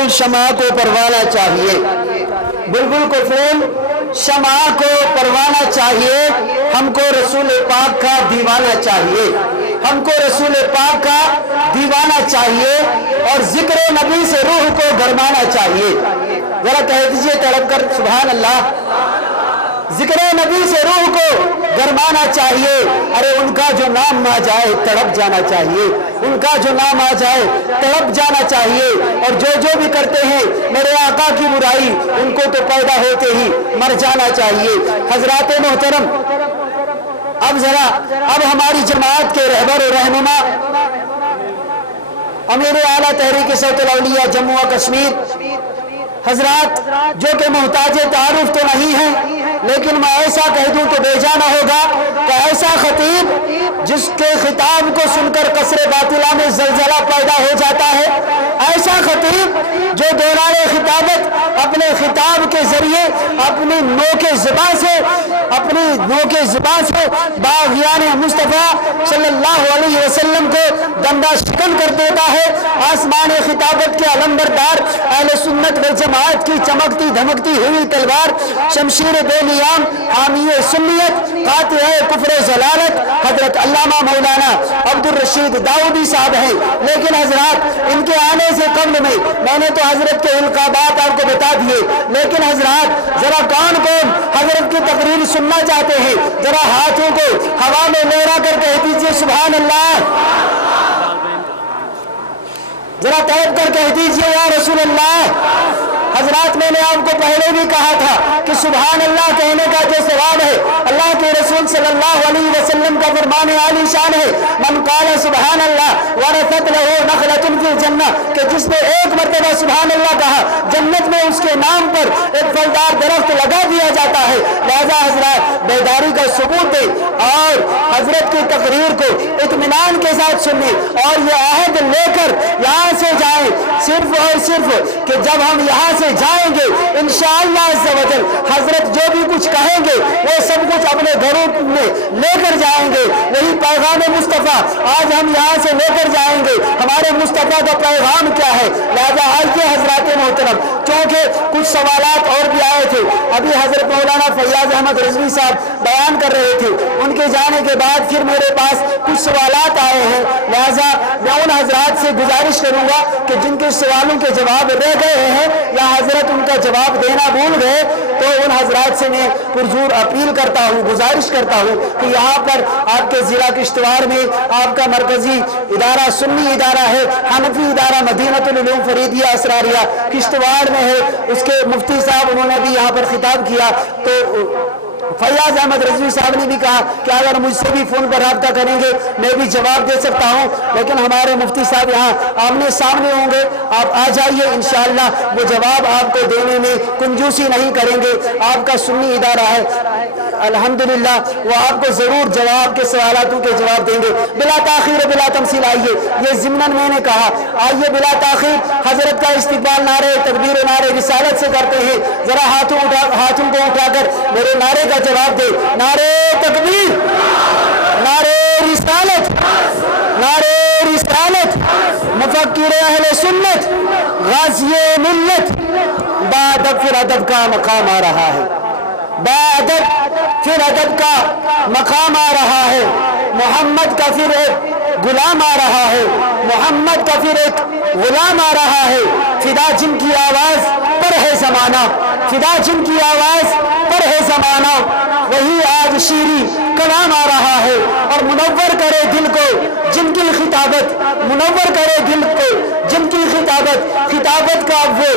بالکل شمع کو پروانا چاہیے، بلبل کو پھول شمع کو پروانا چاہیے، ہم کو رسول پاک کا دیوانہ چاہیے، ہم کو رسول پاک کا دیوانہ چاہیے، اور ذکر نبی سے روح کو گرمانا چاہیے۔ ذرا کہہ دیجئے تڑپ کر سبحان اللہ۔ ذکر نبی سے روح کو گرمانا چاہیے، ارے ان کا جو نام آ جائے تڑپ جانا چاہیے، ان کا جو نام آ جائے تڑپ جانا چاہیے، اور جو بھی کرتے ہیں میرے آقا کی برائی ان کو تو پیدا ہوتے ہی مر جانا چاہیے۔ حضرات محترم، اب ہماری جماعت کے رہبر و رہنما امیر اعلیٰ تحریک صوت الاولیاء جموں و کشمیر حضرات، جو کہ محتاج تعارف تو نہیں ہیں، لیکن میں ایسا کہہ دوں تو بے جانا ہوگا کہ ایسا خطیب جس کے خطاب کو سن کر قصر باطلہ میں زلزلہ پیدا ہو جاتا ہے، ایسا خطیب جو دوران خطابت اپنے خطاب کے ذریعے اپنی نوک زبان سے باغیان مصطفیٰ صلی اللہ علیہ وسلم کو دندہ شکن کر دیتا ہے۔ آسمان خطابت کے علمبردار اہل سنت والجماعت کی چمکتی دھمکتی ہوئی تلوار، شمشیر بے نیام، حامی سنیت، قاطع کفر ضلالت حضرت علامہ مولانا عبد الرشید داؤدی صاحب ہیں۔ لیکن حضرات، ان کے آنے سے قبل میں نے تو حضرت کے القابات آپ کو بتا دیے، لیکن حضرات ذرا کون حضرت کی تقریر سننا چاہتے ہیں؟ ذرا ہاتھوں کو ہوا میں لہرا کر کہہ دیجئے سبحان اللہ، ذرا تڑپ کر کہہ دیجئے یا رسول اللہ۔ حضرات، میں نے آپ کو پہلے بھی کہا تھا کہ سبحان اللہ کہنے کا جو ثواب ہے اللہ کے رسول صلی اللہ علیہ وسلم کا فرمان عالی شان ہے، من قال سبحان اللہ ورثت لہ نخلۃ فی الجنہ، کہ جس نے ایک مرتبہ سبحان اللہ کہا جنت میں اس کے نام پر ایک پھلدار درخت لگا دیا جاتا ہے۔ لہذا حضرات بیداری کا ثبوت دیں اور حضرت کی تقریر کو اطمینان کے ساتھ سنیں، اور یہ عہد لے کر یہاں سے جائیں، صرف اور صرف کہ جب ہم یہاں سے جائیں گے انشاءاللہ عز و جل حضرت جو بھی کچھ کہیں گے وہ سب کچھ اپنے گھروں میں لے کر جائیں گے۔ وہی پیغام مصطفیٰ آج ہم یہاں سے لے کر جائیں گے۔ ہمارے مصطفیٰ کا پیغام کیا ہے؟ لہذا آئیے حضرات محترم، کیونکہ کچھ سوالات اور بھی آئے تھے، ابھی حضرت مولانا فیاض احمد رضوی صاحب بیان کر رہے تھے، ان کے جانے کے بعد پھر میرے پاس کچھ سوالات آئے ہیں۔ لہذا میں ان حضرات سے گزارش کروں گا کہ جن کے سوالوں کے جواب رہ گئے ہیں یا حضرت ان کا جواب دینا بھول گئے، تو ان حضرات سے میں پرزور اپیل کرتا ہوں، گزارش کرتا ہوں کہ یہاں پر آپ کے ضلع کشتواڑ میں آپ کا مرکزی ادارہ سنی ادارہ ہے، حنفی ادارہ مدینۃ العلوم فریدیہ اسراریہ کشتواڑ میں ہے، اس کے مفتی صاحب انہوں نے بھی یہاں پر خطاب کیا، تو فیاض احمد رضوی صاحب نے بھی کہا کہ اگر مجھ سے بھی فون پر رابطہ کریں گے میں بھی جواب دے سکتا ہوں، لیکن ہمارے مفتی صاحب یہاں آمنے سامنے ہوں گے، آپ آ جائیے، انشاءاللہ وہ جواب آپ کو دینے میں کنجوسی نہیں کریں گے۔ آپ کا سنی ادارہ ہے الحمدللہ، وہ آپ کو ضرور جواب کے سوالاتوں کے جواب دیں گے بلا تاخیر بلا تمثیل۔ آئیے، یہ ضمناً میں نے کہا، آئیے بلا تاخیر حضرت کا استقبال نعرے تکبیر و نعرے رسالت سے کرتے ہیں۔ ذرا ہاتھوں کو اٹھا کر میرے نعرے کا جواب دے، نعرے تکبیر، نعرے رسالت، نعرے رسالت، مفکر اہل سنت، غازی ملت، بادب پھر ادب کا مقام آ رہا ہے، بادب پھر ادب کا مقام آ رہا ہے، محمد کا پھر ایک غلام آ رہا ہے، محمد کا پھر ایک غلام آ رہا ہے، فدا جن کی آواز پر ہے زمانہ، فدا جن کی آواز پر ہے زمانہ، وہی آج شیریں کلام آ رہا ہے، اور منور کرے دل کو جن کی خطابت، منور کرے دل کو جن کی خطابت کا وہ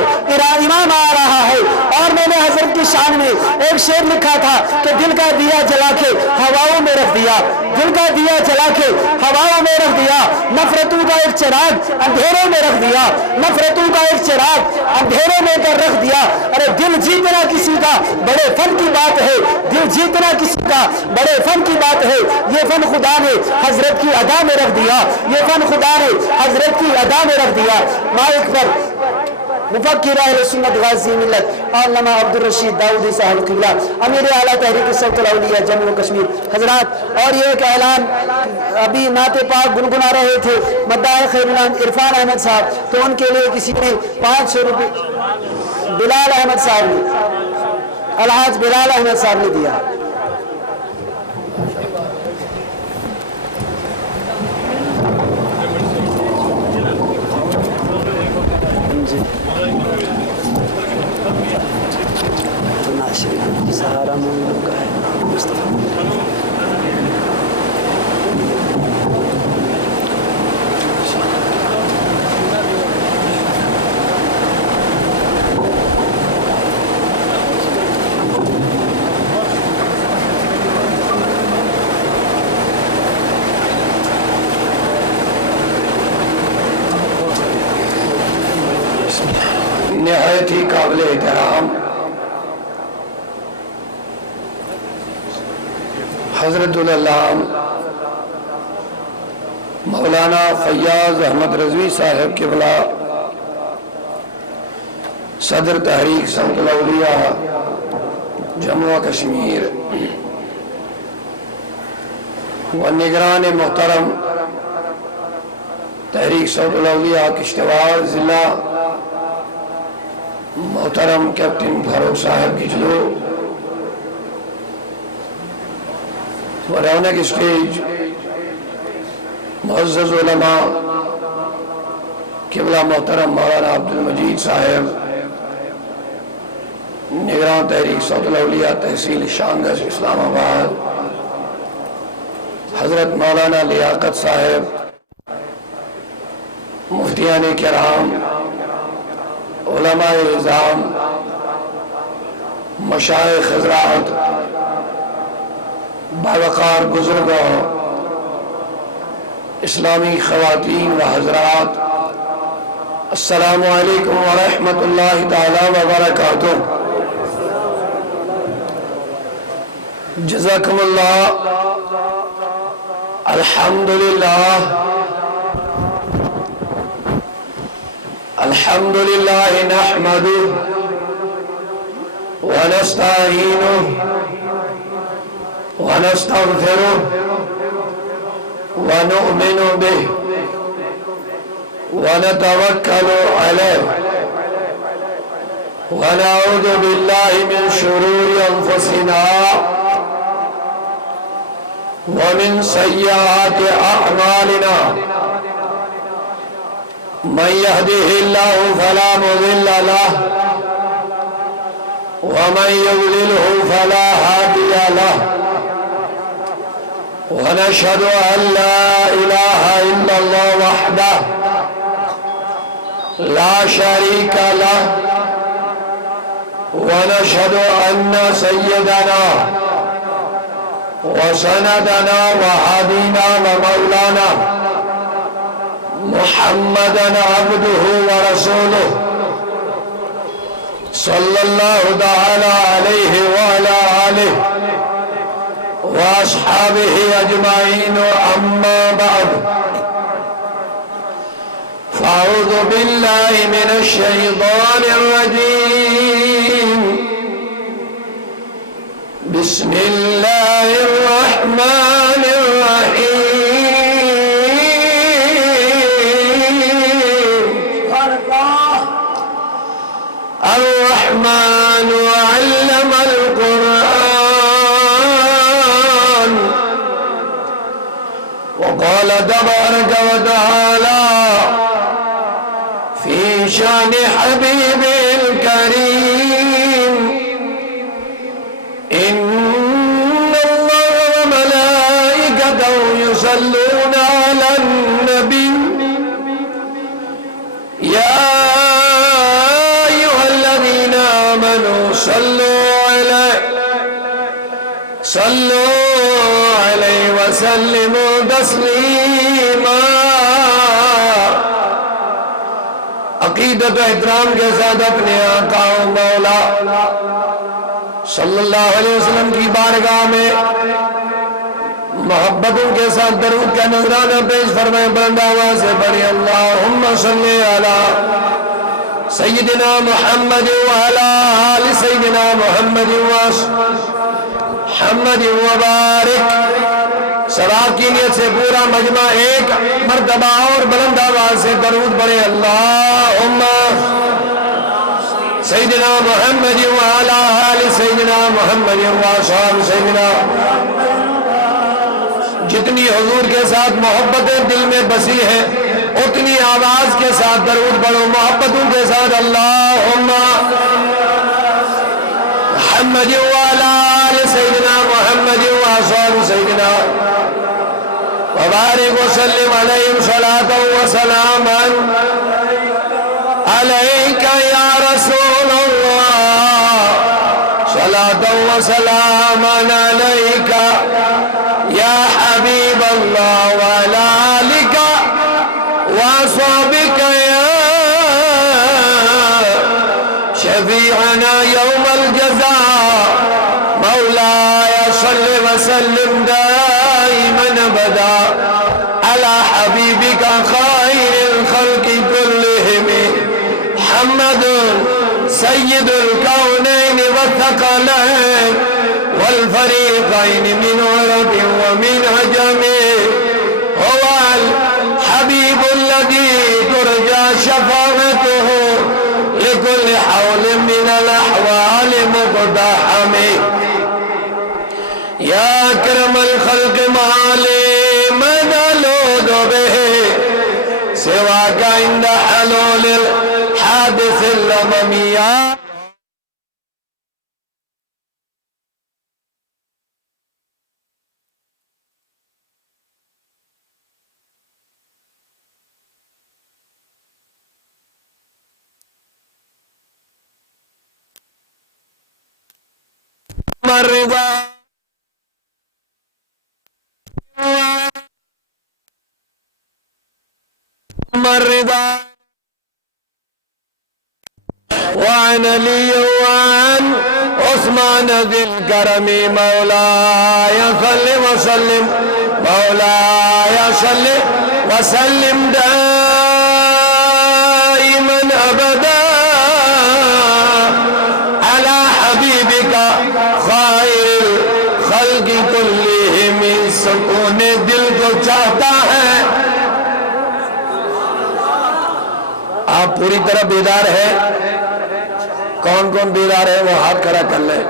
امام آ رہا ہے۔ اور میں نے حضرت کی شان میں ایک شعر لکھا تھا کہ دل کا دیا جلا کے ہواؤں میں رکھ دیا، دل کا دیا جلا کے ہواؤں میں رکھ دیا، نفرتوں کا ایک چراغ اندھیروں میں رکھ دیا، نفرتوں کا ایک چراغ اندھیروں میں کر رکھ دیا۔ ارے دل جیتنا کسی کا بڑے فن کی بات ہے، دل جیتنا کسی کا بڑے فن کی بات ہے، یہ فن خدا نے حضرت کی ادا میں رکھ دیا، یہ فن خدا نے حضرت کی ادا میں رکھ دیا۔ مائک پر مفکر اہل سنت غازی ملت علامہ عبدالرشید داؤدی صاحب قبلہ امیر اعلیٰ تحریک صوت الاولیاء جموں و کشمیر حضرات، اور یہ ایک اعلان، ابھی نعت پاک گنگنا رہے تھے مداح خیرالعلم عرفان احمد صاحب، تو ان کے لیے کسی نے 500 روپے بلال احمد صاحب نے، الحاج بلال احمد صاحب نے دیا۔ سہارا مومنوں کا ہے مصطفیٰ۔ نہایت ہی قابل احترام حضرت العلام مولانا فیاض احمد رضوی صاحب قبلہ صدر تحریک صوت الاولیاء جموں و کشمیر و نگران محترم تحریک صوت الاولیاء کشتواڑ ضلع محترم کیپٹن فاروق صاحب کچلو و رونق اسٹیج معزز علماء قبلہ محترم مولانا عبدالمجید صاحب نگران تحریک صوت الاولیاء تحصیل شانگش اسلام آباد، حضرت مولانا لیاقت صاحب، مفتیان کرام، علماء اعظام، مشائخ حضرات، باوقار بزرگوں، اسلامی خواتین و حضرات، السلام علیکم ورحمۃ اللہ تعالی وبرکاتہ۔ جزاکم اللہ، الحمدللہ، الحمدللہ نحمدہ ونستعینہ ونستغفرہ ونؤمن به ونتوکل علیہ ونعوذ باللہ من شرور انفسنا ومن سیئات اعمالنا، من يهده الله فلا مضل له ومن يضلله فلا هادي له، ونشهد أن لا إله إلا الله وحده لا شريك له، ونشهد أن سيدنا وسندنا وهدينا ومولانا محمدًا عبده ورسوله صلى الله تعالى عليه وعلى آله وأصحابه أجمعين، أما بعد، فأعوذ بالله من الشيطان الرجيم، بسم الله الرحمن الرحيم، الرحمن علم القرآن، وقال تبارك وتعالى في شان حبيبه الكريم، إن الله وملائكته يصلون على النبي، يا أيها الذين آمنوا صلوا عليه وسلموا تسلیما۔ عقیدت و احترام کے ساتھ اپنے آقا و مولا صلی اللہ علیہ وسلم کی بارگاہ میں محبتوں کے ساتھ درود کا نذرانہ پیش فرمائیں، بلند آواز سے پڑھیں، اللہم صلی علی سیدنا محمد وعلی آل سیدنا محمد محمد وبارک. ثواب کی نیت سے پورا مجمع ایک مرتبہ اور بلند آواز سے درود پڑھے. اللہم سیدنا محمد وعلی آل سیدنا محمد واصحاب سیدنا. جتنی حضور کے ساتھ محبتیں دل میں بسی ہیں اتنی آواز کے ساتھ درود پڑھو محبتوں کے ساتھ. اللہم محمد وعلی آل سیدنا محمد واصحاب سیدنا وبارک وسلم علیہم صلاۃ وسلاما علیک یا رسول اللہ. صلاۃ وسلاما علیک یا حبیب اللہ وعلی آلک واصحابک یا شفیعنا یوم الجزاء. مولاي صل وسلم دائما ابدا على حبيبك خير الخلق كلهم محمد سيد الكونين والثقلين والفريقين من عرب ومن عجم. هو الحبيب الذي ترجى شفاعته لكل حول من الأحوال مقتحم. يا أكرم الخلق ما لي من ألوذ به سواك عند حلول الحادث الأممي. الرضا الرضا وعن علي وعن عثمان ذي الكرم. مولاي صل وسلم مولاي صل وسلم دائما ابدا على حبيبك خير الخلق كلهم. سکون دل کو چاہتا ہے. آپ پوری طرح بیدار ہیں؟ کون کون بیدار ہے وہ ہاتھ کھڑا کر لیں.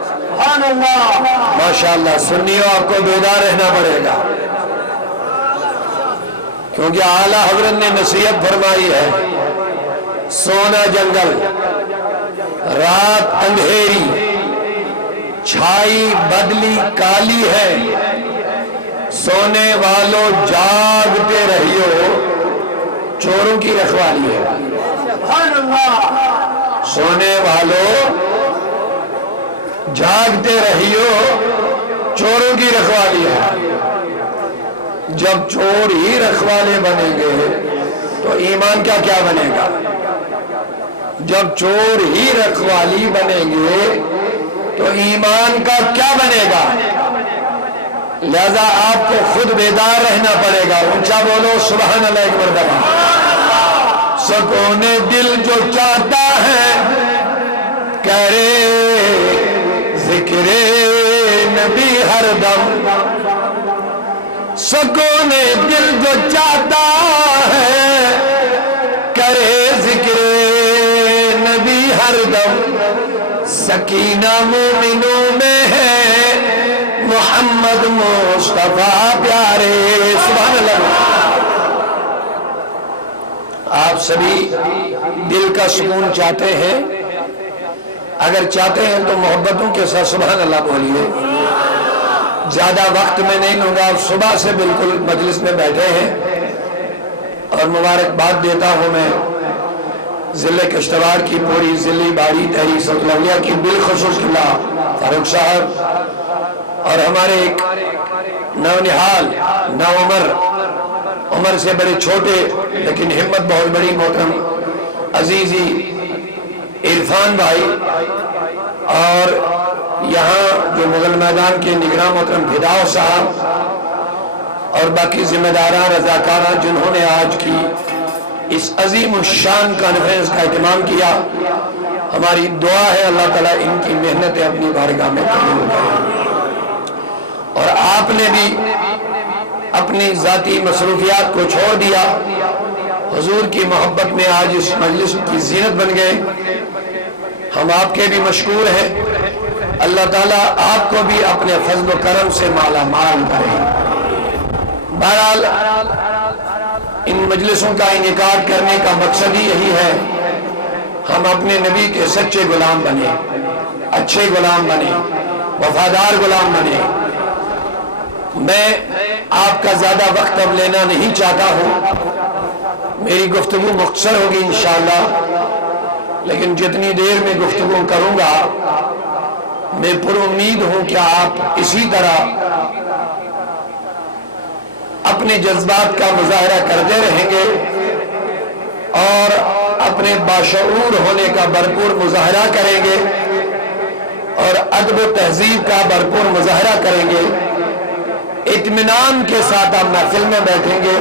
ماشاءاللہ سنیو آپ کو بیدار رہنا پڑے گا کیونکہ اعلیٰ حضرت نے نصیحت فرمائی ہے. سونا جنگل رات اندھیری چھائی بدلی کالی ہے. سونے والوں جاگتے رہیو چوروں کی رکھوالی ہے. سونے والوں جاگتے رہیو چوروں کی رکھوالی ہے. جب چور ہی رکھوالے بنیں گے تو ایمان کا کیا بنے گا؟ جب چور ہی رکھوالی بنیں گے تو ایمان کا کیا بنے گا؟ لہذا آپ کو خود بیدار رہنا پڑے گا. اونچا بولو سبحان اللہ ایک مرتبہ. سکون دل جو چاہتا ہے کرے ذکر نبی ہر دم. سکون دل جو چاہتا ہے کرے ذکر نبی ہر دم. سکینہ مومنوں میں ہے محمد مصطفیٰ پیارے. سبحان اللہ. آپ سبھی دل کا سکون چاہتے ہیں؟ اگر چاہتے ہیں تو محبتوں کے ساتھ سبحان اللہ بولیے. زیادہ وقت میں نہیں لوں گا. آپ صبح سے بالکل مجلس میں بیٹھے ہیں اور مبارکباد دیتا ہوں میں ضلع کشتواڑ کی پوری ضلعی باری تحریک ستلویہ کی بالخصوص اللہ فاروق صاحب اور ہمارے ایک نونہال عمر سے بڑے چھوٹے لیکن ہمت بہت بڑی محترم عزیزی عرفان بھائی اور یہاں جو مغل میدان کے نگراں محترم فداؤ صاحب اور باقی ذمہ داران رضاکاران جنہوں نے آج کی اس عظیم الشان کانفرنس کا اہتمام کیا. ہماری دعا ہے اللہ تعالیٰ ان کی محنتیں اپنی بارگاہ میں قبول کرے. اور آپ نے بھی اپنی ذاتی مصروفیات کو چھوڑ دیا, حضور کی محبت میں آج اس مجلس کی زینت بن گئے. ہم آپ کے بھی مشکور ہیں. اللہ تعالیٰ آپ کو بھی اپنے فضل و کرم سے مالا مال کرے. بہرحال ان مجلسوں کا انعقاد کرنے کا مقصد ہی یہی ہے, ہم اپنے نبی کے سچے غلام بنے, اچھے غلام بنے, وفادار غلام بنے. میں آپ کا زیادہ وقت اب لینا نہیں چاہتا ہوں, میری گفتگو مختصر ہوگی انشاءاللہ, لیکن جتنی دیر میں گفتگو کروں گا میں پر امید ہوں کہ آپ اسی طرح اپنے جذبات کا مظاہرہ کرتے رہیں گے اور اپنے باشعور ہونے کا بھرپور مظاہرہ کریں گے اور ادب و تہذیب کا بھرپور مظاہرہ کریں گے. اطمینان کے ساتھ آپ محفل میں بیٹھیں گے,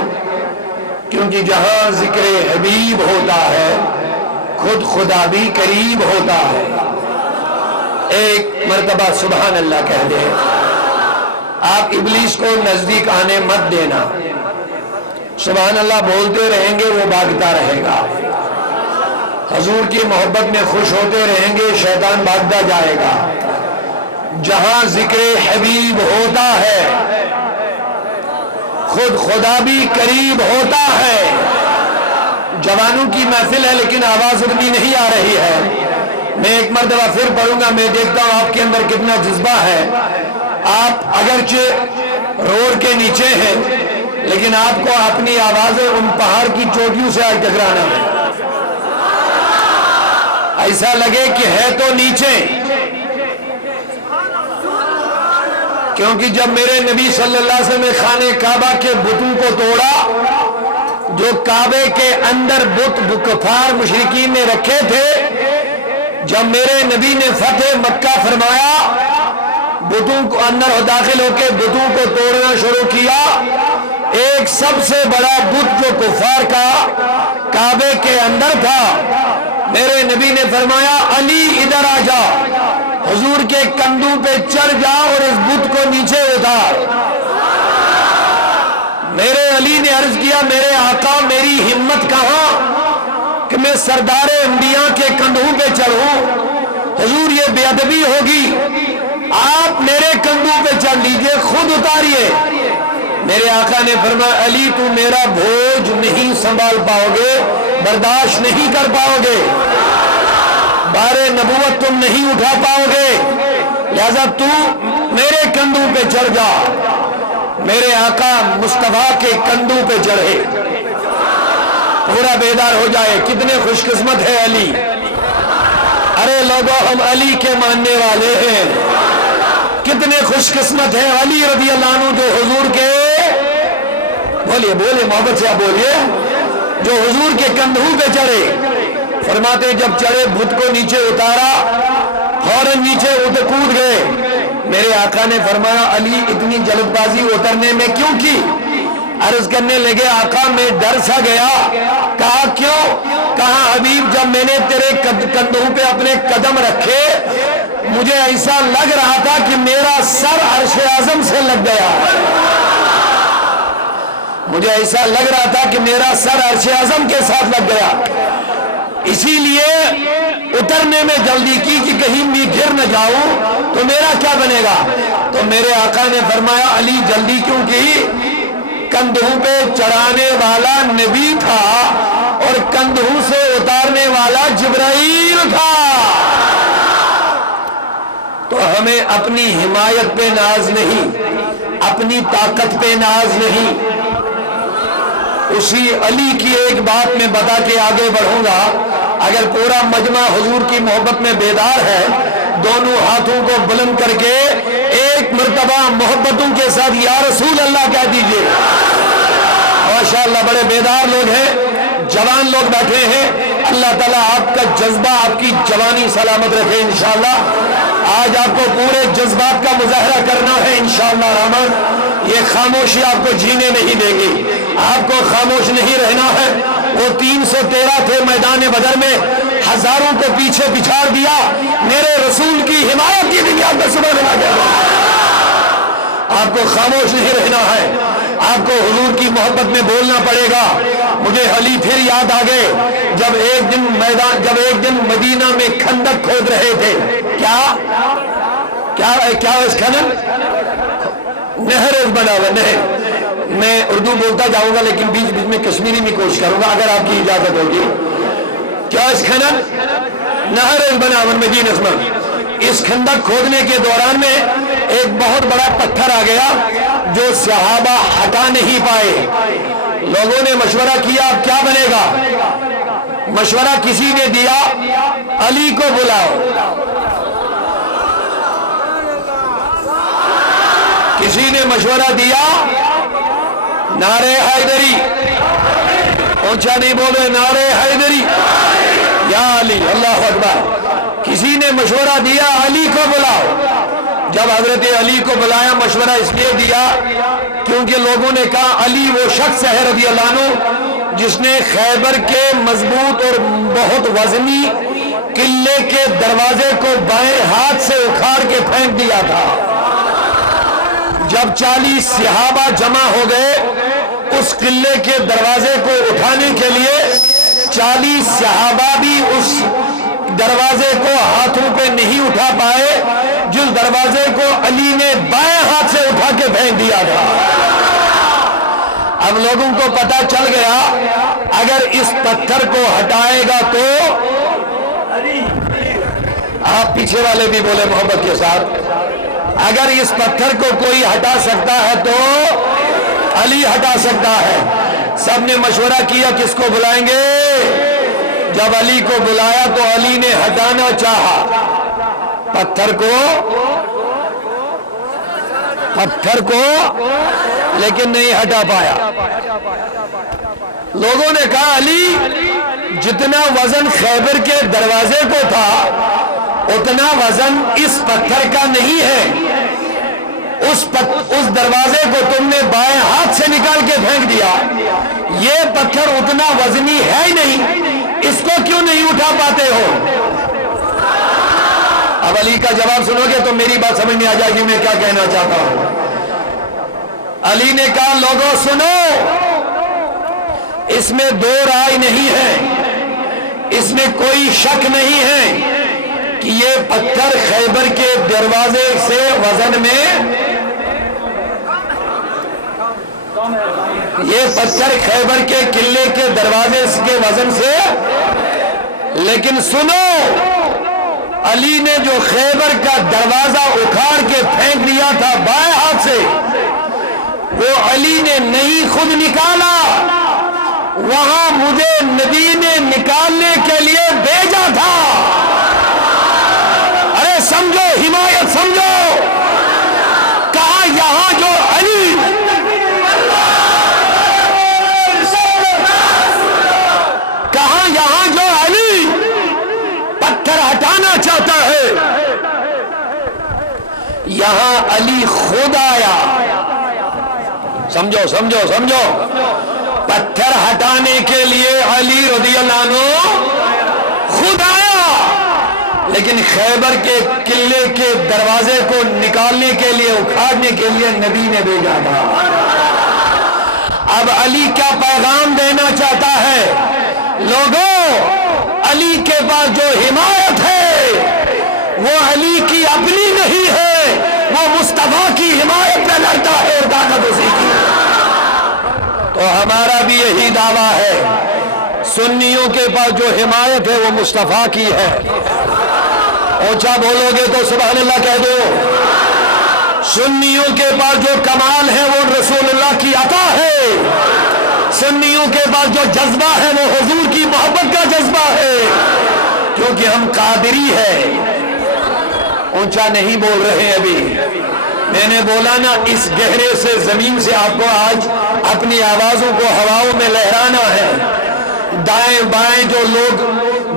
کیونکہ جہاں ذکر حبیب ہوتا ہے خود خدا بھی قریب ہوتا ہے. ایک مرتبہ سبحان اللہ کہہ دیں. آپ ابلیس کو نزدیک آنے مت دینا. سبحان اللہ بولتے رہیں گے وہ بھاگتا رہے گا. حضور کی محبت میں خوش ہوتے رہیں گے شیطان بھاگتا جائے گا. جہاں ذکر حبیب ہوتا ہے خود خدا بھی قریب ہوتا ہے. جوانوں کی محفل ہے لیکن آواز اتنی نہیں آ رہی ہے. میں ایک مرتبہ پھر پڑھوں گا, میں دیکھتا ہوں آپ کے اندر کتنا جذبہ ہے. آپ اگرچہ روڈ کے نیچے ہیں لیکن آپ کو اپنی آوازیں ان پہاڑ کی چوٹیوں سے آج ٹکرانا ہے. ایسا لگے کہ ہے تو نیچے, کیونکہ جب میرے نبی صلی اللہ علیہ وسلم نے خانہ کعبہ کے بتوں کو توڑا, جو کعبے کے اندر بت کفار مشرکین نے رکھے تھے, جب میرے نبی نے فتح مکہ فرمایا, بتوں کو اندر داخل ہو کے بتوں کو توڑنا شروع کیا. ایک سب سے بڑا بت جو کفار کا کعبے کے اندر تھا, میرے نبی نے فرمایا علی ادھر آ جا, حضور کے کندھوں پہ چڑھ جا اور اس بت کو نیچے اتار. میرے علی نے عرض کیا میرے آقا میری ہمت کہاں کہ میں سردار انبیاء کے کندھوں پہ چڑھوں. حضور یہ بے ادبی ہوگی, آپ میرے کندھوں پہ چڑھ لیجئے, خود اتاریے. میرے آقا نے فرمایا علی تو میرا بوجھ نہیں سنبھال پاؤ گے, برداشت نہیں کر پاؤ گے, بار نبوت تم نہیں اٹھا پاؤ گے, لہذا تو میرے کندھوں پہ چڑھ جا. میرے آقا مصطفیٰ کے کندھوں پہ چڑھے, پورا بیدار ہو جائے. کتنے خوش قسمت ہے علی. ارے لوگوں ہم علی کے ماننے والے ہیں. کتنے خوش قسمت ہے علی رضی اللہ عنہ جو حضور کے, بولیے بولیے محبت سے آپ بولیے, جو حضور کے کندھوں پہ چڑھے. فرماتے جب چڑھے بت کو نیچے اتارا, فوراً نیچے کود گئے. میرے آقا نے فرمایا علی اتنی جلد بازی اترنے میں کیوں کی؟ عرض کرنے لگے آقا میں ڈر سا گیا. کہا کیوں؟ کہا حبیب جب میں نے تیرے کندھوں پہ اپنے قدم رکھے مجھے ایسا لگ رہا تھا کہ میرا سر عرش اعظم سے لگ گیا. مجھے ایسا لگ رہا تھا کہ میرا سر عرش اعظم کے ساتھ لگ گیا. اسی لیے اترنے میں جلدی کی کہ کہیں بھی گر نہ جاؤں تو میرا کیا بنے گا. تو میرے آقا نے فرمایا علی جلدی کیوں کی؟ کندھوں پہ چڑھانے والا نبی تھا اور کندھوں سے اتارنے والا جبرائیل تھا. تو ہمیں اپنی حمایت پہ ناز نہیں, اپنی طاقت پہ ناز نہیں. اسی علی کی ایک بات میں بتا کے آگے بڑھوں گا. اگر پورا مجمع حضور کی محبت میں بیدار ہے, دونوں ہاتھوں کو بلند کر کے ایک مرتبہ محبتوں کے ساتھ یا رسول اللہ کہہ دیجئے. ماشاءاللہ بڑے بیدار لوگ ہیں, جوان لوگ بیٹھے ہیں. اللہ تعالیٰ آپ کا جذبہ, آپ کی جوانی سلامت رکھے انشاءاللہ. آج آپ کو پورے جذبات کا مظاہرہ کرنا ہے انشاءاللہ رحمان. یہ خاموشی آپ کو جینے نہیں دیں گی, آپ کو خاموش نہیں رہنا ہے. وہ 313 تھے میدان بدر میں، ہزاروں کو پیچھے پچھاڑ دیا، میرے رسول کی حمایت کی بنیاد پر سبحان اللہ کہہ آپ کو خاموش نہیں رہنا ہے، آپ کو حضور کی محبت میں بولنا پڑے گا۔ مجھے علی پھر یاد آ گئے جب ایک دن مدینہ میں خندق کھود رہے تھے۔ کیا اس خندق نہر بنا ہوا نہر، میں اردو بولتا جاؤں گا لیکن بیچ بیچ میں کشمیری میں کوشش کروں گا اگر آپ کی اجازت ہوگی۔ کیا اس خندق نہر بنا ہوا مدینہ میں، اس خندق کھودنے کے دوران میں ایک بہت بڑا پتھر آ گیا جو صحابہ ہٹا نہیں پائے۔ لوگوں نے مشورہ کیا اب کیا بنے گا؟ مشورہ کسی نے دیا علی کو بلاؤ، کسی نے مشورہ دیا نعرہ حیدری، اونچا نہیں بولے نعرہ حیدری یا علی، اللہ اکبر۔ کسی نے مشورہ دیا علی کو بلاؤ۔ جب حضرت علی کو بلایا مشورہ اس لیے دیا کیونکہ لوگوں نے کہا علی وہ شخص ہے رضی اللہ عنہ جس نے خیبر کے مضبوط اور بہت وزنی قلعے کے دروازے کو بائیں ہاتھ سے اکھاڑ کے پھینک دیا تھا۔ جب 40 صحابہ جمع ہو گئے اس قلعے کے دروازے کو اٹھانے کے لیے، 40 صحابہ بھی اس دروازے کو ہاتھوں پہ نہیں اٹھا پائے جس دروازے کو علی نے بائیں ہاتھ سے اٹھا کے پھینک دیا تھا۔ اب لوگوں کو پتا چل گیا اگر اس پتھر کو ہٹائے گا تو، آپ پیچھے والے بھی بولے محبت کے ساتھ، اگر اس پتھر کو کوئی ہٹا سکتا ہے تو علی ہٹا سکتا ہے۔ سب نے مشورہ کیا کس کو بلائیں گے؟ جب علی کو بلایا تو علی نے ہٹانا چاہا پتھر کو لیکن نہیں ہٹا پایا۔ لوگوں نے کہا علی جتنا وزن خیبر کے دروازے کو تھا اتنا وزن اس پتھر کا نہیں ہے، اس دروازے کو تم نے بائیں ہاتھ سے نکال کے پھینک دیا، یہ پتھر اتنا وزنی ہے ہی نہیں، اس کو کیوں نہیں اٹھا پاتے ہو؟ اب علی کا جواب سنو گے تو میری بات سمجھ میں آ جائے گی میں کیا کہنا چاہتا ہوں۔ علی نے کہا لوگوں سنو، اس میں دو رائے نہیں ہے، اس میں کوئی شک نہیں ہے کہ یہ پتھر خیبر کے دروازے سے وزن میں، یہ پتھر خیبر کے قلعے کے دروازے کے وزن سے، لیکن سنو علی نے جو خیبر کا دروازہ اکھاڑ کے پھینک دیا تھا بائیں ہاتھ سے، وہ علی نے نہیں خود نکالا، وہاں مجھے نبی نے نکالنے کے لیے بھیجا تھا۔ ارے سمجھو حمایت سمجھو، کہا یہاں جو علی، کہا یہاں جو علی پتھر ہٹانا چاہتا ہے یہاں علی خود آیا۔ سمجھو سمجھو سمجھو، پتھر ہٹانے کے لیے علی رضی اللہ عنہ خود آیا، لیکن خیبر کے قلعے کے دروازے کو نکالنے کے لیے، اکھاڑنے کے لیے نبی نے بھیجا تھا۔ اب علی کیا پیغام دینا چاہتا ہے؟ لوگوں، علی کے پاس جو حمایت ہے وہ علی کی اپنی نہیں ہے، وہ مصطفیٰ کی حمایت پہ لڑتا ہے اور طاقت اسی کی۔ تو ہمارا بھی یہی دعویٰ ہے، سنیوں کے پاس جو حمایت ہے وہ مصطفیٰ کی ہے۔ اونچا بولو گے تو سبحان اللہ کہہ دو۔ سنیوں کے پاس جو کمال ہے وہ رسول اللہ کی عطا ہے، سنیوں کے پاس جو جذبہ ہے وہ حضور کی محبت کا جذبہ ہے، کیونکہ ہم قادری ہیں۔ اونچا نہیں بول رہے ابھی، میں نے بولا نا اس گہرے سے زمین سے آپ کو آج اپنی آوازوں کو ہواؤں میں لہرانا ہے۔ دائیں بائیں جو لوگ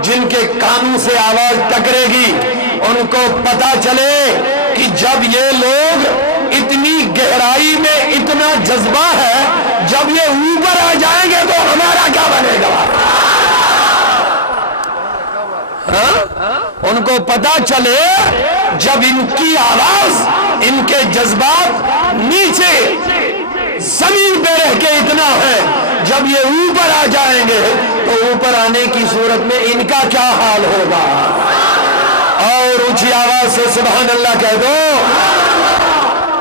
جن کے کانوں سے آواز ٹکرے گی ان کو پتا چلے کہ جب یہ لوگ اتنی گہرائی میں اتنا جذبہ ہے، جب یہ اوپر آ جائیں گے تو ہمارا کیا بنے گا؟ ان کو پتا چلے جب ان کی آواز، ان کے جذبات نیچے زمین پہ رہ کے اتنا ہے، جب یہ اوپر آ جائیں گے تو اوپر آنے کی صورت میں ان کا کیا حال ہوگا؟ اور اونچی آواز سے سبحان اللہ کہہ دو۔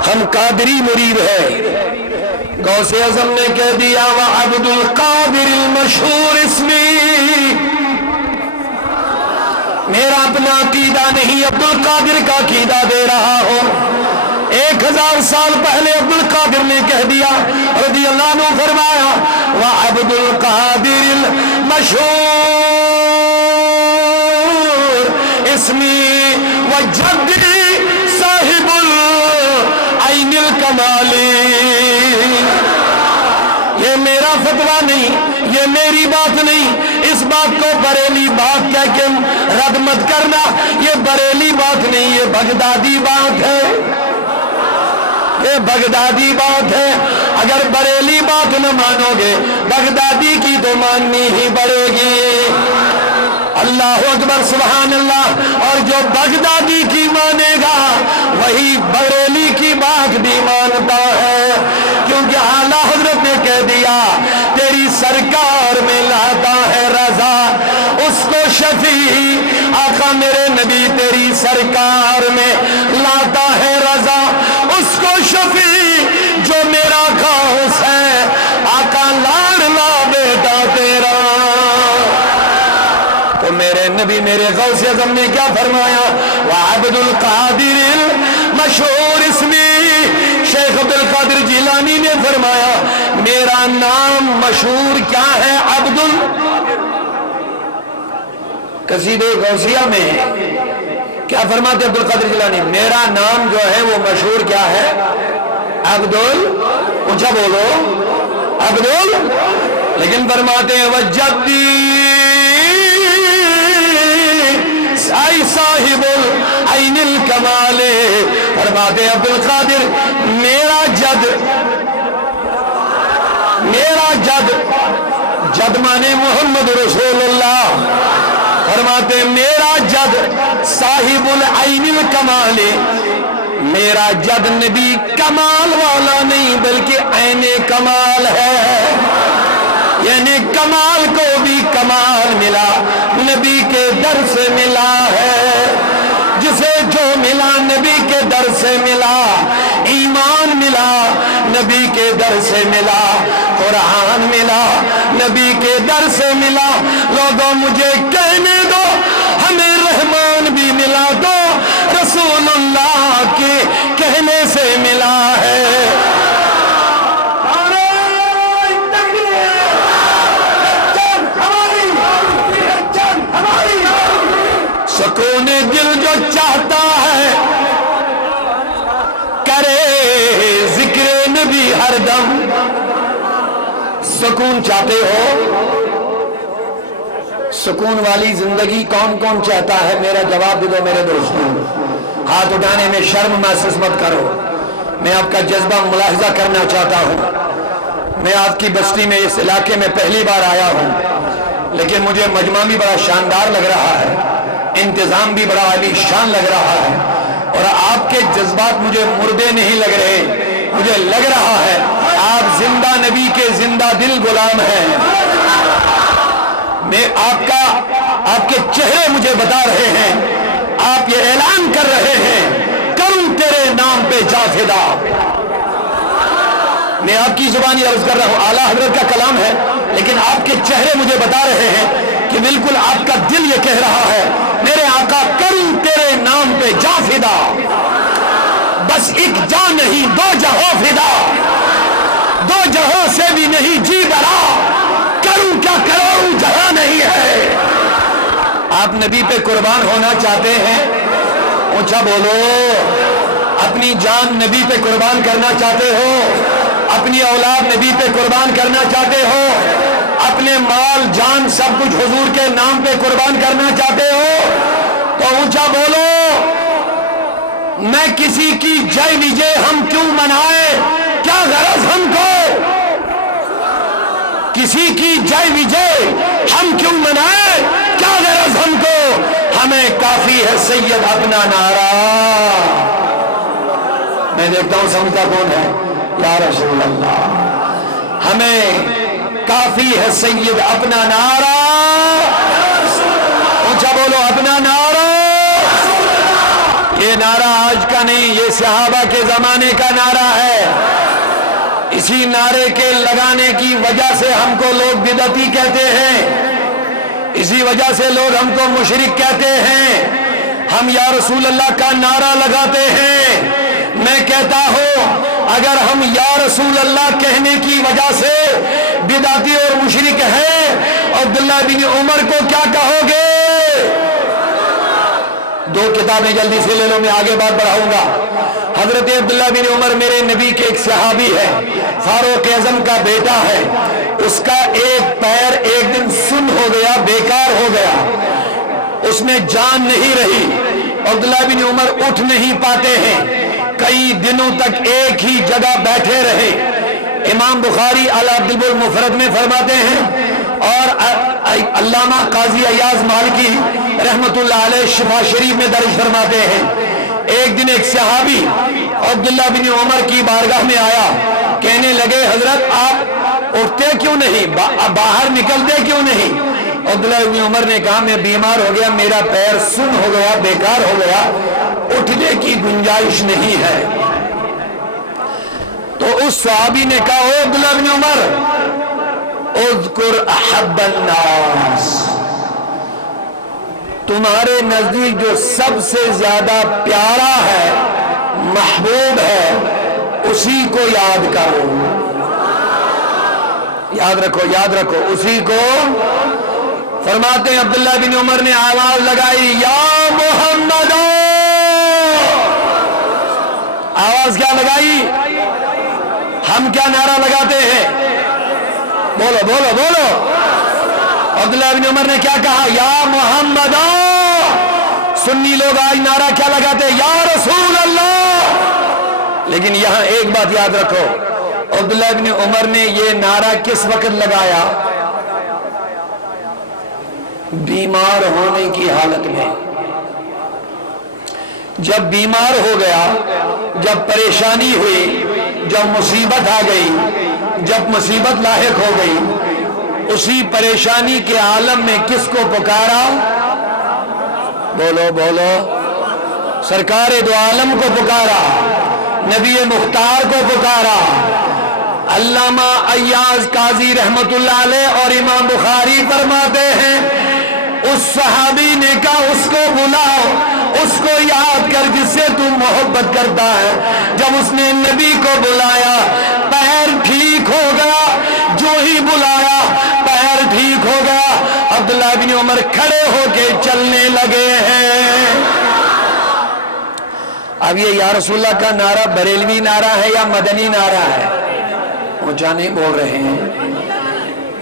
ہم قادری مرید ہے، غوث اعظم نے کہہ دیا وعبد القادر المشہور اسمی، میرا اپنا عقیدہ نہیں، عبد القادر کا عقیدہ دے رہا ہوں۔ 1000 سال پہلے عبد القادر نے کہہ دیا رضی اللہ عنہ، فرمایا وعبد القادر المشہور اسمی وجدی صاحب العین الکمالی۔ یہ میرا فتویٰ نہیں، یہ میری بات نہیں، اس بات کو بریلی بات کہہ کے رد مت کرنا، یہ بریلی بات نہیں، یہ بغدادی بات ہے، یہ بغدادی بات ہے۔ اگر بریلی بات نہ مانو گے، بغدادی کی تو ماننی ہی پڑے گی۔ اللہ اکبر سبحان اللہ۔ اور جو بغدادی کی مانے گا وہی بریلی کی بات بھی مانتا ہے، کیونکہ اعلیٰ حضرت نے کہہ دیا تیری سرکار میں لاتا ہے رضا اس کو شفیع، آقا میرے نبی تیری سرکار میں لاتا ہے رضا اس کو شفیع، جو میرا غوث ہے آقا لاڈلا بیٹا تیرا۔ تو میرے نبی میرے غوث اعظم نے کیا فرمایا؟ وعبد القادر المشہور اسمی، شیخ عبد القادر جیلانی نے فرمایا میرا نام مشہور کیا ہے؟ عبد قصیدہ غوثیہ میں کیا فرماتے عبد القادر جیلانی؟ میرا نام جو ہے وہ مشہور کیا ہے؟ اونچا بولو لیکن فرماتے ہیں وجدی صاحب العین الکمال، فرماتے عبد القادر میرا جد مانے محمد رسول اللہ، فرماتے میرا جد صاحب العین الکمال، میرا جد نبی کمال والا نہیں بلکہ عین کمال ہے، یعنی کمال کو بھی کمال ملا نبی کے در سے ملا ہے، جسے جو ملا نبی کے در سے ملا، ایمان ملا نبی کے در سے ملا، قرآن ملا نبی کے در سے ملا۔ لوگوں مجھے کہنے دو ہمیں رحمان بھی ملا دو، رسول اللہ کے کہنے سے ملا ہے۔ سکون دل جو چاہتا ہے کرے ذکر نبی ہر دم۔ سکون چاہتے ہو؟ سکون والی زندگی کون کون چاہتا ہے؟ میرا جواب دے دو میرے دوستوں، ہاتھ اٹھانے میں شرم محسوس مت کرو۔ میں آپ کا جذبہ ملاحظہ کرنا چاہتا ہوں۔ میں آپ کی بستی میں اس علاقے میں پہلی بار آیا ہوں، لیکن مجھے مجمع بھی بڑا شاندار لگ رہا ہے، انتظام بھی بڑا عالی شان لگ رہا ہے، اور آپ کے جذبات مجھے مردے نہیں لگ رہے، مجھے لگ رہا ہے آپ زندہ نبی کے زندہ دل غلام ہیں۔ میں آپ کے چہرے مجھے بتا رہے ہیں، آپ یہ اعلان کر رہے ہیں کروں تیرے نام پہ جا فدا۔ میں آپ کی زبانی عرض کر رہا ہوں، اعلیٰ حضرت کا کلام ہے، لیکن آپ کے چہرے مجھے بتا رہے ہیں کہ بالکل آپ کا دل یہ کہہ رہا ہے میرے آقا کروں تیرے نام پہ جا فدا، بس ایک جان نہیں 2 جہاں فدا، 2 جہاں سے بھی نہیں جی ڈرا، کروں کیا کروڑوں جہاں نہیں ہے۔ آپ نبی پہ قربان ہونا چاہتے ہیں؟ اونچا بولو۔ اپنی جان نبی پہ قربان کرنا چاہتے ہو؟ اپنی اولاد نبی پہ قربان کرنا چاہتے ہو؟ اپنے مال جان سب کچھ حضور کے نام پہ قربان کرنا چاہتے ہو؟ تو اونچا بولو۔ میں کسی کی جے وجے ہم کیوں منائے، کیا غرض ہم کو، کسی کی جے وجے ہم کیوں منائے، کیا غرض ہم کو، ہمیں کافی ہے سید اپنا نعرہ۔ میں دیکھتا ہوں سمجھتا کون ہے، یا رسول اللہ، ہمیں کافی ہے سید اپنا نعرہ، اونچا بولو اپنا نعرہ۔ یہ نعرہ آج کا نہیں، یہ صحابہ کے زمانے کا نعرہ ہے۔ اسی نعرے کے لگانے کی وجہ سے ہم کو لوگ بدعتی کہتے ہیں، اسی وجہ سے لوگ ہم کو مشرک کہتے ہیں۔ ہم یا رسول اللہ کا نعرہ لگاتے ہیں۔ میں کہتا ہوں اگر ہم یا رسول اللہ کہنے کی وجہ سے بدعتی اور مشرک ہیں، عبداللہ بن عمر کو کیا کہو گے؟ دو کتابیں جلدی سے لے لو، میں آگے بات بڑھاؤں گا۔ حضرت عبداللہ بن عمر میرے نبی کے ایک صحابی ہے، فاروق اعظم کا بیٹا ہے۔ اس کا ایک پیر ایک دن سن ہو گیا، بیکار ہو گیا، اس میں جان نہیں رہی۔ عبداللہ بن عمر اٹھ نہیں پاتے ہیں، کئی دنوں تک ایک ہی جگہ بیٹھے رہے۔ امام بخاری الادب المفرد میں فرماتے ہیں، اور علامہ قاضی ایاز مالکی رحمت اللہ علیہ شفا شریف میں درج فرماتے ہیں، ایک دن ایک صحابی عبداللہ بن عمر کی بارگاہ میں آیا، کہنے لگے حضرت آپ اٹھتے کیوں نہیں، باہر نکلتے کیوں نہیں؟ عبداللہ بن عمر نے کہا میں بیمار ہو گیا، میرا پیر سن ہو گیا، بیکار ہو گیا، اٹھنے کی گنجائش نہیں ہے۔ تو اس صحابی نے کہا او عبداللہ بن عمر اذکر احب الناس، تمہارے نزدیک جو سب سے زیادہ پیارا ہے، محبوب ہے، اسی کو یاد کرو، یاد رکھو، یاد رکھو اسی کو۔ فرماتے ہیں عبداللہ بن عمر نے آواز لگائی یا محمد، آواز کیا لگائی؟ ہم کیا نعرہ لگاتے ہیں؟ بولو بولو بولو۔ عبداللہ بن عمر نے کیا کہا؟ یا محمد۔ سنی لوگ آج نعرہ کیا لگاتے ہیں؟ یا رسول اللہ۔ لیکن یہاں ایک بات یاد رکھو، عبداللہ بن عمر نے یہ نعرہ کس وقت لگایا؟ بیمار ہونے کی حالت میں۔ جب بیمار ہو گیا، جب پریشانی ہوئی، جب مصیبت آ گئی، جب مصیبت لاحق ہو گئی، اسی پریشانی کے عالم میں کس کو پکارا؟ بولو بولو، سرکار دو عالم کو پکارا، نبی مختار کو پکارا۔ علامہ ایاز قاضی رحمت اللہ علیہ اور امام بخاری فرماتے ہیں اس صحابی نے کہا اس کو بلاؤ، اس کو یاد کر جس سے تو محبت کرتا ہے۔ جب اس نے نبی کو بلایا، پیر ٹھیک ہو گیا، جو ہی بلایا پیر ٹھیک ہو گیا۔ عبداللہ بن عمر کھڑے ہو کے چلنے لگے ہیں۔ اب یہ یا رسول اللہ کا نعرہ بریلوی نعرہ ہے یا مدنی نعرہ ہے؟ اونچا نہیں بول رہے ہیں۔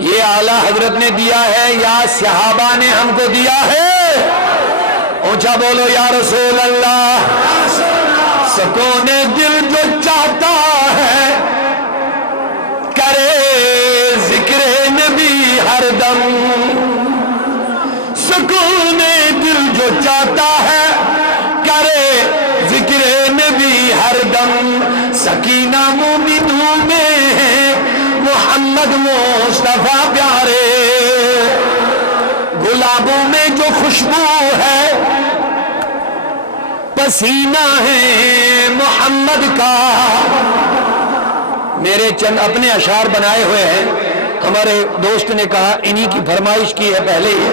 یہ اعلیٰ حضرت نے دیا ہے یا صحابہ نے ہم کو دیا ہے؟ اونچا بولو یا رسول اللہ۔ سکون دل جو چاہتا ہے کرے ذکر نبی ہر دم، سکون دل جو چاہتا ہے کرے ذکر نبی ہر دم، سکینہ مومنوں میں ہے محمد مصطفیٰ پیارے، گلابوں میں جو خوشبو ہے پسینہ ہے محمد کا۔ میرے چند اپنے اشعار بنائے ہوئے ہیں، ہمارے دوست نے کہا انہی کی فرمائش کی ہے پہلے ہی،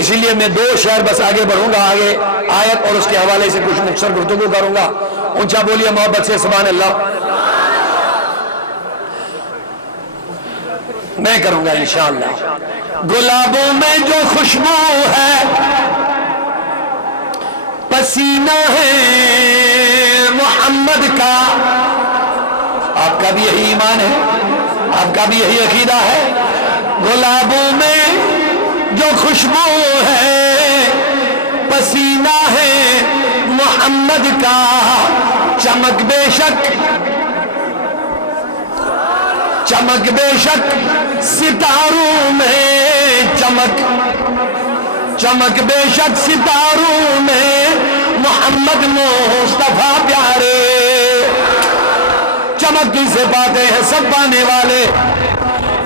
اسی لیے میں دو شعر بس آگے بڑھوں گا، آگے آیت اور اس کے حوالے سے کچھ مختصر گفتگو کروں گا۔ اونچا بولیے محبت سے سبحان اللہ۔ میں کروں گا انشاءاللہ۔ گلابوں میں جو خوشبو ہے پسینہ ہے محمد کا۔ آپ کا بھی یہی ایمان ہے، آپ کا بھی یہی عقیدہ ہے؟ گلابوں میں جو خوشبو ہے پسینہ ہے محمد کا چمک بے شک ستاروں میں چمک بے شک ستاروں میں محمد مصطفیٰ پیارے. چمک کسے پاتے ہیں سب پانے والے,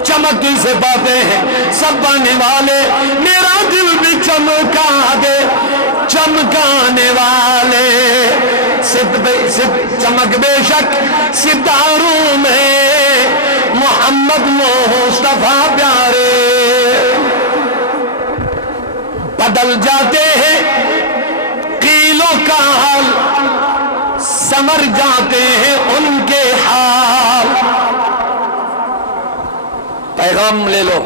چمک کسے پاتے ہیں سب پانے والے, میرا دل بھی چمکا دے چمکانے والے. چمک بے شک ستاروں میں محمد مصطفیٰ پیارے. بدل جاتے ہیں قیلوں کا حال, سمر جاتے ہیں ان کے حال. پیغام لے لو.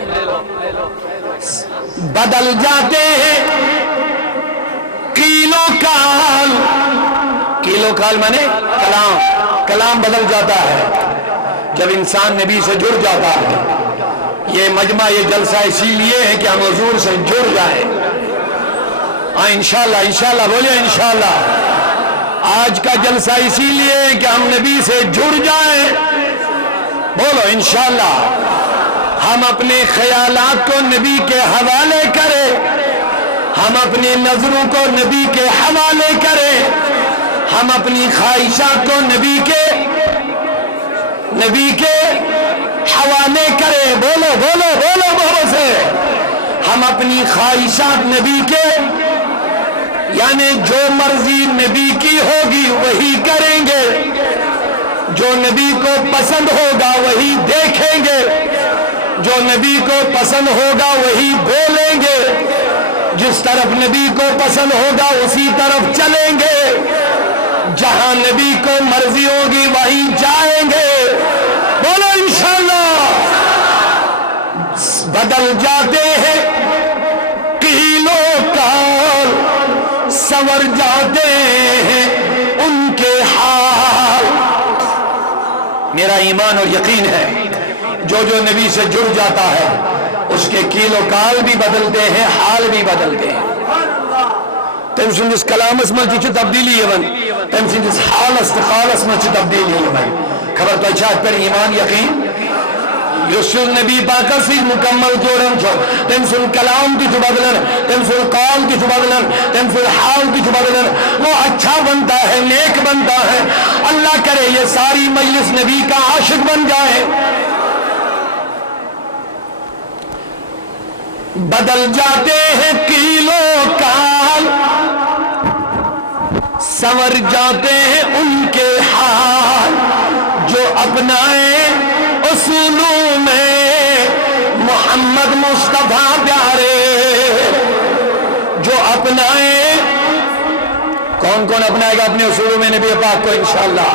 بدل جاتے ہیں قیلوں کا حال. قیلوں کا حال مانے کلام بدل جاتا ہے جب انسان نبی سے جڑ جاتا ہے. یہ مجمع یہ جلسہ اسی لیے ہے کہ ہم حضور سے جڑ جائیں. انشاءاللہ بولے انشاءاللہ. آج کا جلسہ اسی لیے ہے کہ ہم نبی سے جڑ جائیں. بولو انشاءاللہ. ہم اپنے خیالات کو نبی کے حوالے کریں, ہم اپنی نظروں کو نبی کے حوالے کریں, ہم اپنی خواہشات کو نبی کے حوالے کریں. بولو بولو بولو بولو سے. ہم اپنی خواہشات نبی کے, یعنی جو مرضی نبی کی ہوگی وہی کریں گے, جو نبی کو پسند ہوگا وہی دیکھیں گے, جو نبی کو پسند ہوگا وہی بولیں گے, جس طرف نبی کو پسند ہوگا اسی طرف چلیں گے, جہاں نبی کو مرضی ہوگی وہیں جائیں گے. بولو انشاءاللہ. بدل جاتے ہیں قیلوں کال, سنور جاتے ہیں ان کے حال. میرا ایمان اور یقین ہے جو نبی سے جڑ جاتا ہے اس کے قیل و کال بھی بدلتے ہیں, حال بھی بدلتے ہیں. تم سندس کلامس من چھ تبدیلی یون, تم سندس حالس تو خالس من چھ تبدیلی یون. خبر تو اچھا پر ایمان یقین یسو نبی پاکر سے مکمل جوڑن چھو. تم سن کلام کی چھو بدلن, تم سن قول کی چھو بدلن, تم سن حال کی چھو بدلن, وہ اچھا بنتا ہے, نیک بنتا ہے. اللہ کرے یہ ساری مجلس نبی کا عاشق بن جائے. بدل جاتے ہیں قیلوں کال, سنور جاتے ہیں ان کے حال, جو اپنائیں اصولوں میں محمد مصطفیٰ پیارے. جو اپنائیں, کون کون اپنائے گا اپنے اصولوں میں نبی پاک کو انشاءاللہ.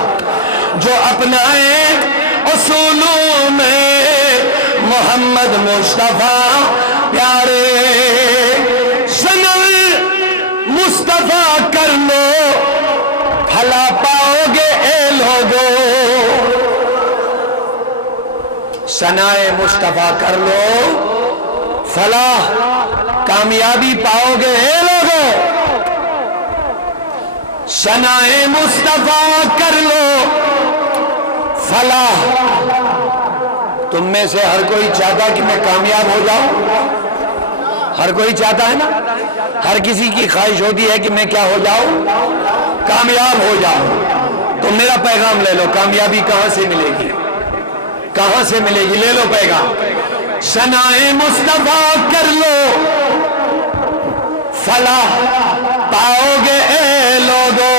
جو اپنائیں اصولوں میں محمد مصطفیٰ پیارے. سنل مصطفیٰ کر لو بھلا پاؤ گے اے لوگو. ثنائے مصطفیٰ کر لو فلاح کامیابی پاؤ گے اے لوگو. ثنائے مصطفیٰ کر لو فلاح. تم میں سے ہر کوئی چاہتا کہ میں کامیاب ہو جاؤں, ہر کوئی چاہتا ہے نا, ہر کسی کی خواہش ہوتی ہے کہ میں کیا ہو جاؤں, کامیاب ہو جاؤں. تو میرا پیغام لے لو, کامیابی کہاں سے ملے گی, کہاں سے ملے گی, لے لو پیغام. ثنائے مصطفیٰ کر لو فلاح پاؤ گے اے لوگو.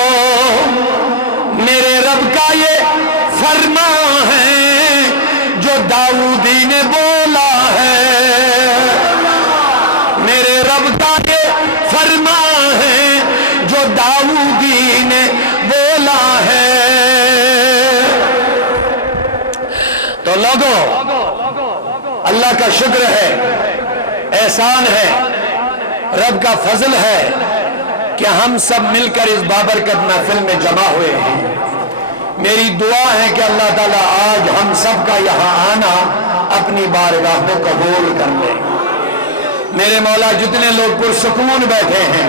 میرے رب کا یہ فرمان ہے جو داؤدی نے بولا ہے. میرے رب کا یہ فرمان ہے جو داؤدی نے بولا ہے. تو لوگوں, اللہ کا شکر ہے, احسان ہے, رب کا فضل ہے کہ ہم سب مل کر اس بابرکت محفل میں جمع ہوئے ہیں. میری دعا ہے کہ اللہ تعالیٰ آج ہم سب کا یہاں آنا اپنی بارگاہ میں قبول کر لے. میرے مولا جتنے لوگ پرسکون بیٹھے ہیں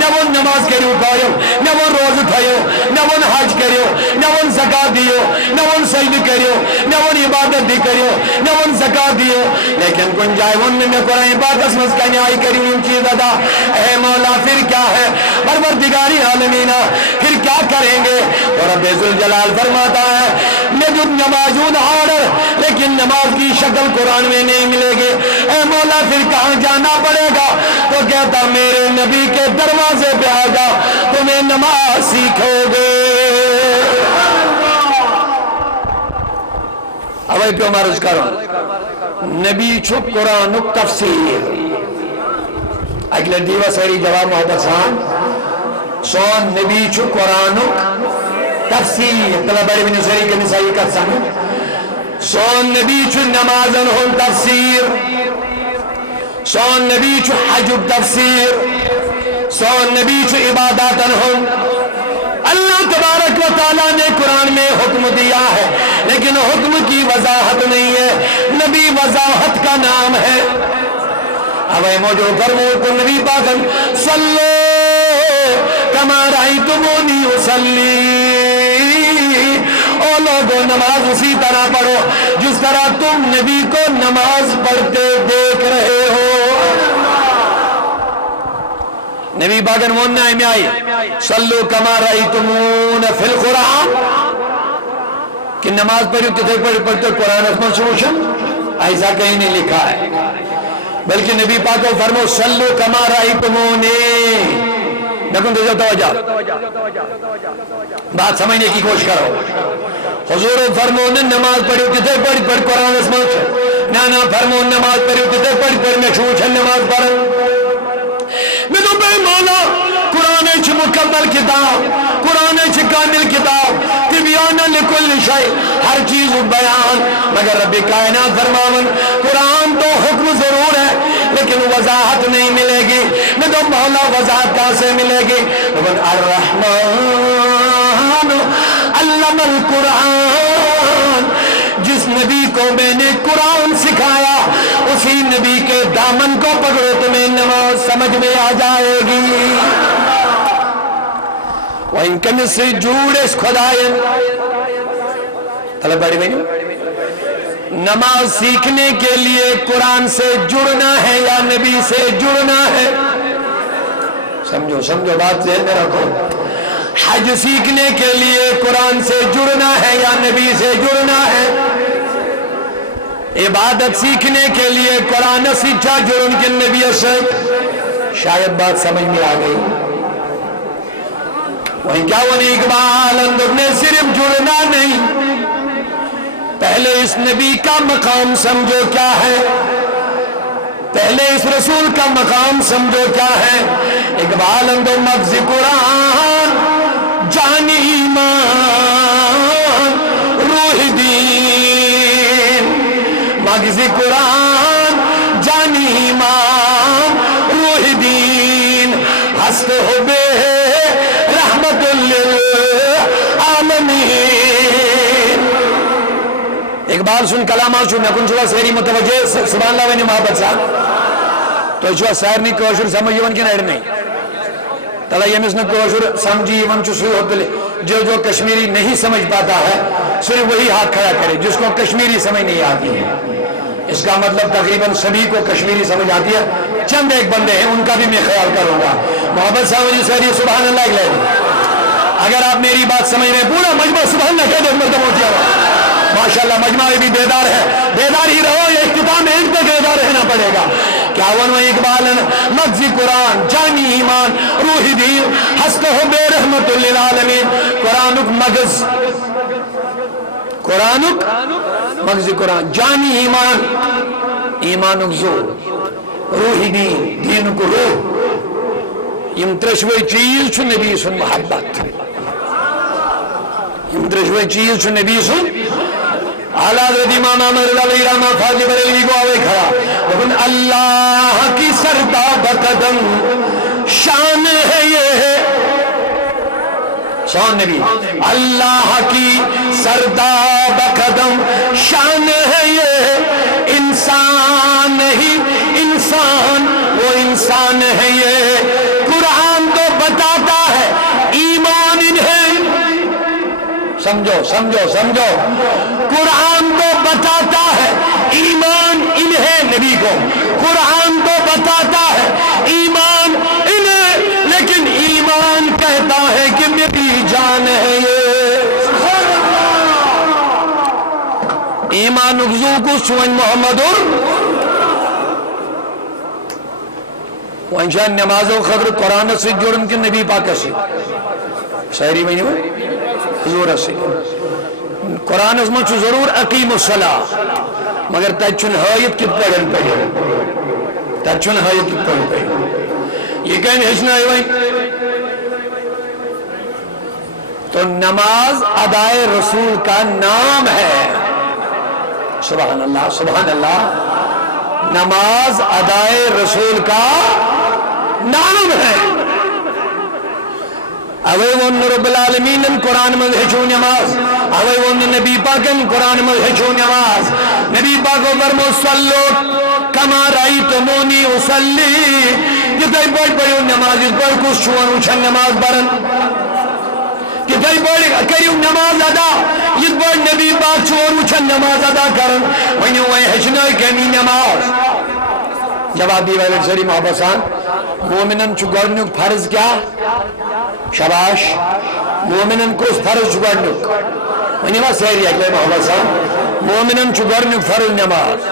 نون نماز کریو قائم نون روز تھیو نون حج کریو نون زکات دیو نون سجدہ کریو نون عبادت دی کریو نون زکات دیو لیکن کن جائے ون میں قرآن عبادت مز کنیائی کریو ان چیز ادا اے مولا پھر کیا ہے پروردگار عالمین پھر کیا کریں گے اور رب ذوالجلال فرماتا ہے میں جو نمازون آرڈر لیکن نماز کی شکل قرآن میں نہیں ملے گی اے مولا پھر کہاں جانا پڑے گا تو کہتا میرے نبی کے دروازے پہ آ جا تمہیں نماز سیکھو گے اوے پہ عمر اس کرو نبی چھو قرآن تفسیر اگلے دیوہ سیری جواب محبت سان سون نبی چھو قرآن تفسیر طلب بڑی بن سیری کے نسائی کر سانو سون نبی چھو نمازن ہن تفسیر سون نبی چھو حج تفسیر سون نبی چھو عباداتن ہن اللہ تبارک و تعالیٰ نے قرآن میں حکم دیا ہے لیکن حکم کی وضاحت نہیں ہے نبی وضاحت کا نام ہے اوے موجو فرمو کو نبی پاکن صلو کما رأیتمونی اصلی او لوگو نماز اسی طرح پڑھو جس طرح تم نبی کو نماز پڑھتے دیکھ رہے ہو نبی پاکن موننا میں آئی صلو کما رأیتمون فی القرآن کہ نماز پڑھو کتے پڑھتے قرآن اسمان سموشن ایسا کہیں نہیں لکھا ہے بلکہ نبی پاک کو فرمو صلو کما رأیتمونی نکن تو توجہ بات سمجھنے کی کوشش کرو حضور فرمو نماز پڑھو کتے پڑھ قرآن اسمان نانا فرمو نماز پڑھو کتے پڑھ میں چھوچھن نماز پڑھ میں تو بے مولا قرآن چھ مکمل کتاب قرآن چھ کامل کتاب تبیانا لکل شئی ہر چیز بیان مگر رب کائنات فرماون قرآن تو حکم ضرور ہے لیکن وضاحت نہیں ملے گی میں تو مولا وضاحت کہاں سے ملے گی الرحمن علم القرآن جس نبی کو میں نے قرآن سکھایا اسی نبی کے دامن کو پکڑو تمہیں نماز سمجھ میں آ جائے گی وَإِن كَمِ سے جوڑے اس خدائن طلب بڑی بہنی نماز سیکھنے کے لیے قرآن سے جڑنا ہے یا نبی سے جڑنا ہے سمجھو بات ذہن میں رکھو حج سیکھنے کے لیے قرآن سے جڑنا ہے یا نبی سے جڑنا ہے عبادت سیکھنے کے لیے قرآن سیکھا جڑن کے نبی سے شاید بات سمجھ میں آ گئی وہیں کیا وہ اقبال اندر نے صرف جڑنا نہیں پہلے اس نبی کا مقام سمجھو کیا ہے پہلے اس رسول کا مقام سمجھو کیا ہے اقبال اندر مغز قرآن جان ایمان روح دین مغز قرآن جان ایمان روح دین ہست ہو بے رحمت للعالمین اقبال سن کلامات سن نکن شوہ سیری متوجہ سبحان اللہ وینی محبت صاحب تو شوہ سیر نہیں کوشر سمجھی ون کی نیڑ نہیں تلا یمس نے کوشر سمجھی ون چو سوئی ہوتے لے جو کشمیری نہیں سمجھ پاتا ہے صرف وہی ہاتھ کھڑا کرے جس کو کشمیری سمجھ نہیں آتی ہے اس کا مطلب تقریباً سبھی کو کشمیری سمجھ آتی ہے چند ایک بندے ہیں ان کا بھی میں خیال کروں گا محبت صاحب جی سیری سبحان اللہ اگلے اگر آپ میری بات سمجھ رہے ہیں پورا مجمع سبحان اللہ کہہ دے مرتب ہوتی ہے ماشاءاللہ مجمع بھی بیدار ہے بیدار ہی رہو یہ اختتام میں ان پہ بیدار رہنا پڑے گا کیا ون و اقبال مغز قرآن جانی ایمان روح دین ہست ہو بے رحمت للعالمین قرآنک مغز قرآنک مغز قرآن جانی ایمان ایمانک زو روح دین دینک روح یم ترشوی چیز چھو نبی سن محبت یم ترشوی چیز چھو نبی سن اعلیٰ حضرت امام احمد علیہ رحمہ فاضل بریلوی کو آوے کھڑا لیکن اللہ کی سردا بقدم شان ہے یہ سون نبی اللہ کی سردا بقدم شان ہے یہ انسان نہیں انسان وہ انسان ہے یہ قرآن تو سمجھو سمجھو سمجھو، قرآن تو بتاتا ہے ایمان انہیں نبی کو، قرآن تو بتاتا ہے ایمان انہیں، لیکن ایمان کہتا ہے کہ میری جان ہے یہ ایمان اغزو کو سوئن محمد وانشان نماز و خبر قرآن سے جڑن کے نبی پاک سے شاعری میں حضور سے قرآن میں ضرور اقیم الصلاۃ مگر تجن حایت کت پڑھن تجن حایت کت پڑھن یہ کہیں ہچنا ہے تو نماز ادائے رسول کا نام ہے، سبحان اللہ سبحان اللہ، نماز ادائے رسول کا نام ہے۔ اوے ون رب العالمین قرآن میں ہچو نماز، اوے ون نبی پاکن قرآن میں ہچو نماز، نبی پاک فرمو صلو کما رأیتمونی اصلی، جتائی بڑھ پڑھو نماز اس بڑھ کس چھوان اچھن نماز برن، جتائی بڑھ کریو نماز ادا اس بڑھ نبی پاک چھوان اچھن نماز ادا کرن، ونیو وہی ہچنائی کمی نماز۔ جواب دی ویلٹ سری محبسان، مومنن چو گرنک فرض کیا؟ شباش، مومنن کو فرض چو گرنک ونیو سیری اکلے محبسان، مومنن چو گرنک فرض نماز،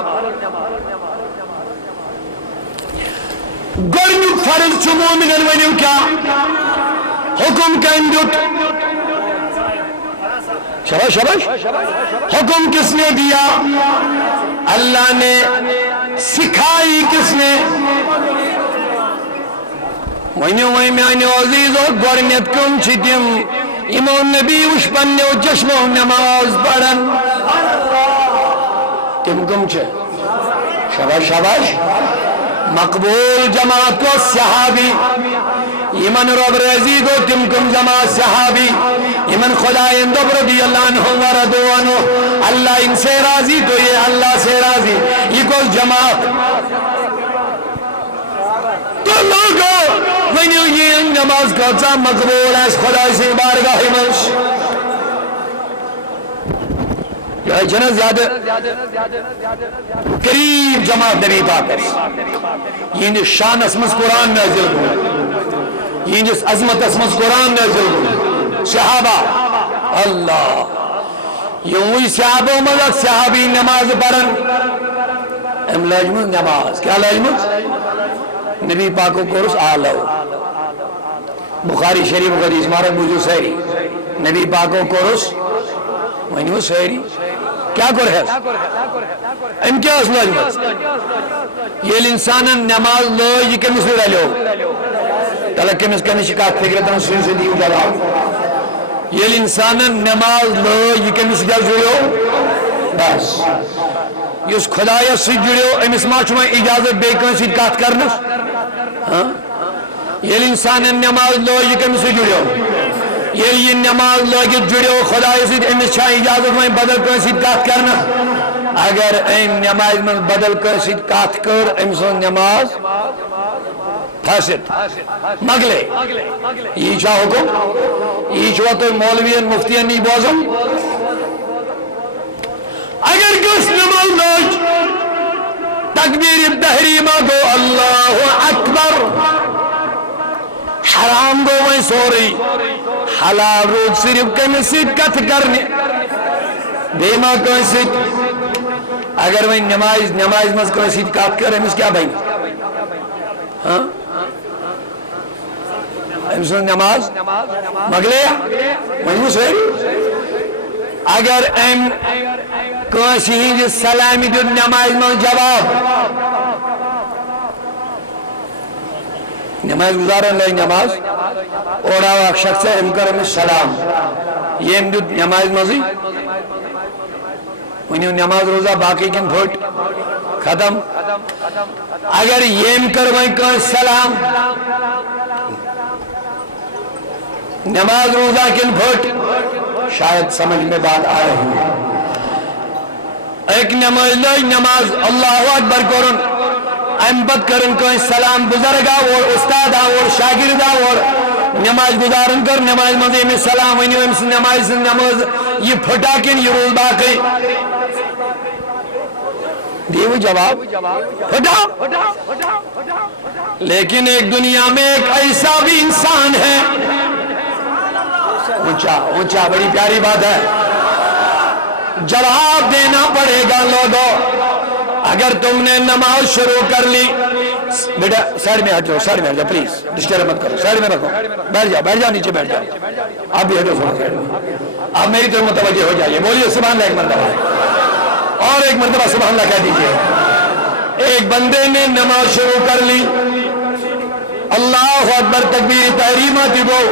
گرنک فرض چو مومنن ونیو کیا؟ حکم کندت، شباش شباش، حکم کس نے دیا؟ اللہ نے، سکھائی کس نے؟ ونیو وی میانیو عزیزو گورنیت کم چھتیم امام نبی وش پنیو چشمو نماز پڑھن، تم کم چھے؟ شباش شباش، مقبول جماعت کو صحابی، ایمن رب رضی دو تم کم جماعت صحابی، ایمن خدایند رضی اللہ عنہ وردوانو، اللہ ان سے راضی تو یہ اللہ سے راضی، یہ کو جماعت تو لوگو ونیو یہ نماز کا مقبول ہے خدا سے بارگاہ منش یہ جنہ زیادہ قریب جماعت نبی پاک یہ جس شان اسمس قرآن نازل ہو، یہ جس عظمت اسمس قرآن نازل ہو، صحابہ اللہ یہ وہی صحابہ ملک صحابی نماز پڑھن، ام لازمت نماز کیا لازمت؟ نبی پاکو کورس آلو، بخاری شریف حدیث مارک بوجو سہری، نبی پاکو کورس ونیو سہری کیا کر ہے ام کیا اس لازمت؟ یہ انسان نماز لو یہ کمس لے لو تلک کمس کنی شکایت فکرتن سن سے دیو جواب، یہ انسان نماز لو یہ کمس کیا جڑو بس اس خدایا سے جڑو امس ما چھو اجازت بے کنسی کات کرنس، یہ انسان نماز لو یہ کمس جڑو، یہ نماز لوگ جڑو خدایا سے امس چھا اجازت میں بدل کنسی کات کرنا، اگر ام نماز میں بدل کنسی کات کر امس نماز فاسد مگلے، یہ چھا حکم، یہ چھوا تو مولوین مفتین نہیں بوزم، اگر کس نماز لوگ تکبیر تحریمہ گو اللہ اکبر حرام گو میں سوری حلال رود صرف کمی سید کت کرنے دیما کوئی سید، اگر میں نماز مز کوئی سید کت کر امس کیا بھئی امس نماز مگلے مجھو سوری، اگر ام کوئی ہی سلامی دو نماز میں جواب نماز گزارن لئی نماز اور آواق شخص ہے ام کرم سلام یہ ام دو نماز مزی انہوں نماز روزہ باقی کن پھوٹ ختم، اگر یہ ام کرم کوئی سلام نماز روزہ کن پھوٹ شاید سمجھ میں بات آ رہی ہے، ایک نماز لئی نماز اللہ اکبر کرن ام بد کرن کوئی سلام بزرگا اور استادا اور شاگردہ اور نماز گزارن کر نماز مزے میں سلام ونیو امس نماز نماز یہ پھٹا کن یہ روز باقی دیو جواب پھٹا. لیکن ایک دنیا میں ایک ایسا بھی انسان ہے اونچا بڑی پیاری بات ہے جواب دینا پڑے گا لوگوں. اگر تم نے نماز شروع کر لی بیٹا سائڈ میں ہٹ جاؤ پلیز ڈسٹرب مت کرو سائڈ میں رکھو بیٹھ جاؤ نیچے بیٹھ جاؤ آپ بھی ہٹو سائڈ میں آپ میری طرف متوجہ ہو جائیے بولیے سبحان اللہ ایک مرتبہ اور ایک مرتبہ سبحان اللہ کہہ دیجیے. ایک بندے نے نماز شروع کر لی اللہ اکبر تکبیر تحریمہ دیبو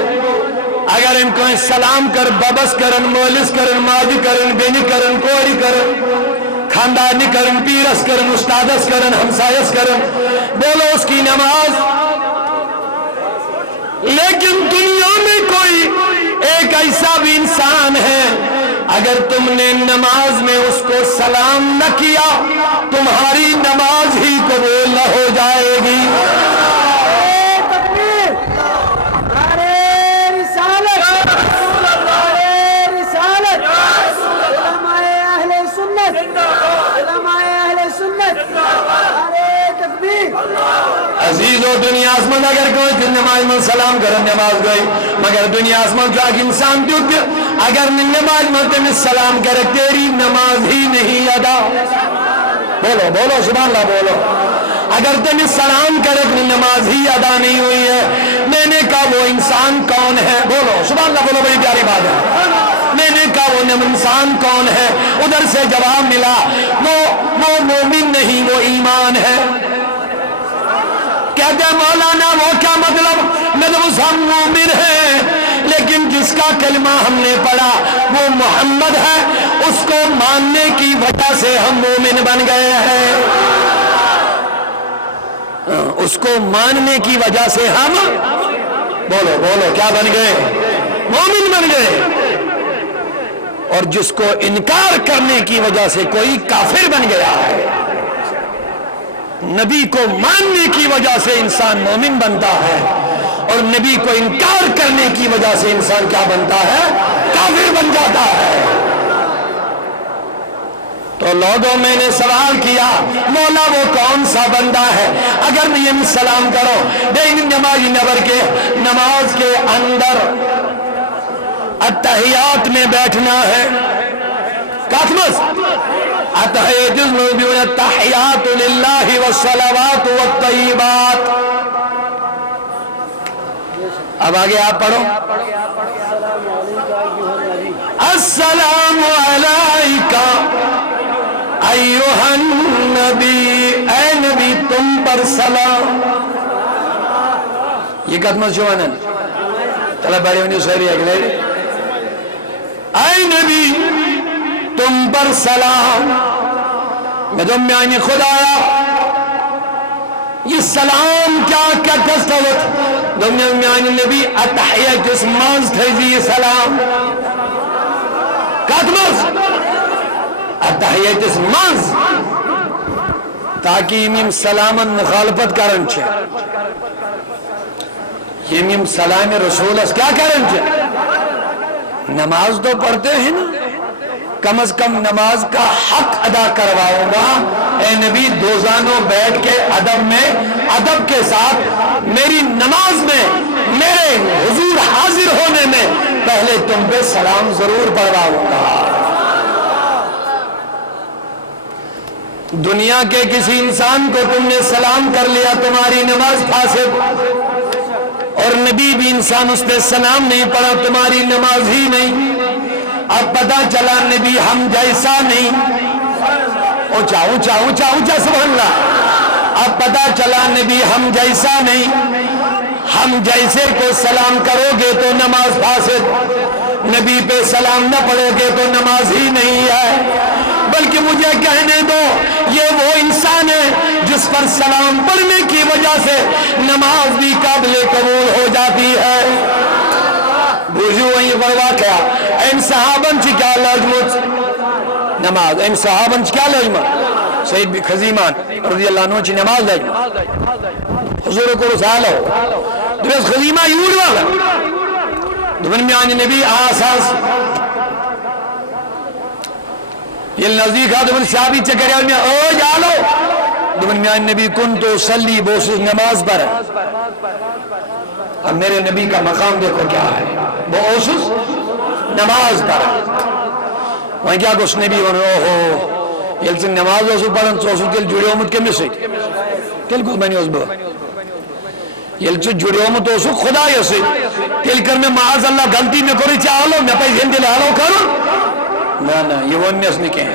اگر ان کو سلام کر ببس کرن مولس کرن ماجی کرن بینی کرن کوری کرن خاندانی کرن پیرس کرن استادس کرن ہمسایس کرن بولو اس کی نماز. لیکن دنیا میں کوئی ایک ایسا بھی انسان ہے اگر تم نے نماز میں اس کو سلام نہ کیا تمہاری نماز ہی قبول نہ ہو جائے گی. عزیزو دنیا اسمان اگر کوئی نماز میں سلام کرن نماز گئی مگر دنیا اسمان کا انسان دیکھ اگر نماز میں تمہیں سلام کرے تیری نماز ہی نہیں ادا. بولو سبحان اللہ بولو. اگر تمہیں سلام کرے نماز ہی ادا نہیں ہوئی ہے میں نے کہا وہ انسان کون ہے بولو سبحان اللہ بولو بڑی پیاری بات ہے. میں نے کہا وہ انسان کون ہے ادھر سے جواب ملا وہ مومن نہیں وہ ایمان ہے. کہتے ہیں مولانا وہ کیا مطلب مطلب ہم مومن ہیں لیکن جس کا کلمہ ہم نے پڑھا وہ محمد ہے اس کو ماننے کی وجہ سے ہم مومن بن گئے ہیں. اس کو ماننے کی وجہ سے ہم بولو کیا بن گئے مومن بن گئے. اور جس کو انکار کرنے کی وجہ سے کوئی کافر بن گیا ہے نبی کو ماننے کی وجہ سے انسان مومن بنتا ہے اور نبی کو انکار کرنے کی وجہ سے انسان کیا بنتا ہے کافر بن جاتا ہے. تو لوگوں میں نے سوال کیا مولا وہ کون سا بندہ ہے اگر میں یہ سلام کرو دیکھ نماز کے اندر اتحیات میں بیٹھنا ہے کاتمس التحیات للہ والصلوات والطیبات. اب آگے آپ پڑھو السلام علیکہ ایھا النبی اے نبی تم پر سلام. یہ کتمس جوانن چلا بڑی ہونی سوری اگلے اے نبی تم پر سلام. میں تو میانی خدایا یہ سلام کیا کستوت دنیا میانی نبی اتحیت اس مانز تھیزی یہ سلام کاتمز اتحیت اس مانز تاکہ امیم سلامن مخالفت کرن چھے یہ امیم سلام رسول اس کیا کرن چھے نماز تو پڑھتے ہیں نا کم از کم نماز کا حق ادا کرواؤں گا اے نبی دوزانوں بیٹھ کے ادب کے ساتھ میری نماز میں میرے حضور حاضر ہونے میں پہلے تم پہ سلام ضرور پڑھواؤں گا. دنیا کے کسی انسان کو تم نے سلام کر لیا تمہاری نماز فاسد اور نبی بھی انسان اس پہ سلام نہیں پڑھا تمہاری نماز ہی نہیں. اب پتا چلا نبی ہم جیسا نہیں اونچا اونچا اونچا اونچا سبحان اللہ. اب پتا چلا نبی ہم جیسا نہیں ہم جیسے کو سلام کرو گے تو نماز فاسد نبی پہ سلام نہ پڑھو گے تو نماز ہی نہیں ہے. بلکہ مجھے کہنے دو یہ وہ انسان ہے جس پر سلام پڑھنے کی وجہ سے نماز بھی قابل قبول ہو جاتی ہے. بوجھو وہیں بروا کیا ایم صحابن چی کیا لازمت نماز ایم صحابن چی کیا لازمت سید بھی خزیمان رضی اللہ عنہ چی نماز لازمت حضور کو رسالو دویس خزیمہ یور والا دبن میان نبی آساس یہ نزدیک ہے دبن صحابی چکر میں او جالو دبن میان نبی کن تو صلی بوسس نماز پر اب میرے نبی کا مقام دیکھو کیا ہے بوسس نماز پر وہیں کیا کچھ نبی ونو ہو یہ سے نماز اوسو پڑھن تو اوسو تل جڑے ہومت کے میں سے تل کچھ بنی اس بہت یہ سے جڑے ہومت اوسو خدا یہ سے تل کر میں معاذ اللہ غلطی میں کوئی چاہلو میں پہ زندے لہلو کرو نا یہ وہ میں اس نے کہیں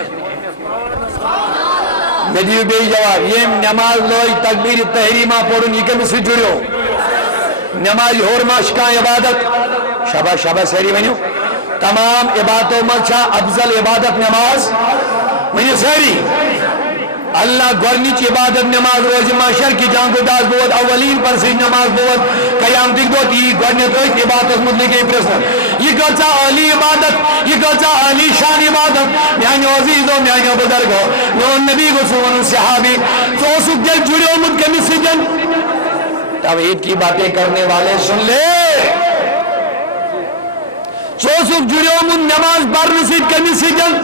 میں دیو بے جواب یہ نماز لوئی تکبیر تحریمہ پڑھن یہ کمی سے جڑے ہو نماز حرمہ شکا عبادت شبہ شبہ سہری بنیو تمام عبادتوں میں چھا افضل عبادت نماز منی سہری اللہ گورنیچ عبادت نماز روز معاشر کی جان کو داز بود اولین پر سے نماز بود قیام دیکھ دو تی گورنیت ہوئی عبادت مطلق پرسن یہ کلچا عالی عبادت یہ کلچا عالی شان عبادت میانی عزیز ہو میانی بزرگ ہو نون نبی کو سون صحابی تو سکھ جل جڑے امت کے مسجن توحید کی باتیں کرنے والے سن لے سوسک جڑیو من نماز پڑھنے سے کمی سے جن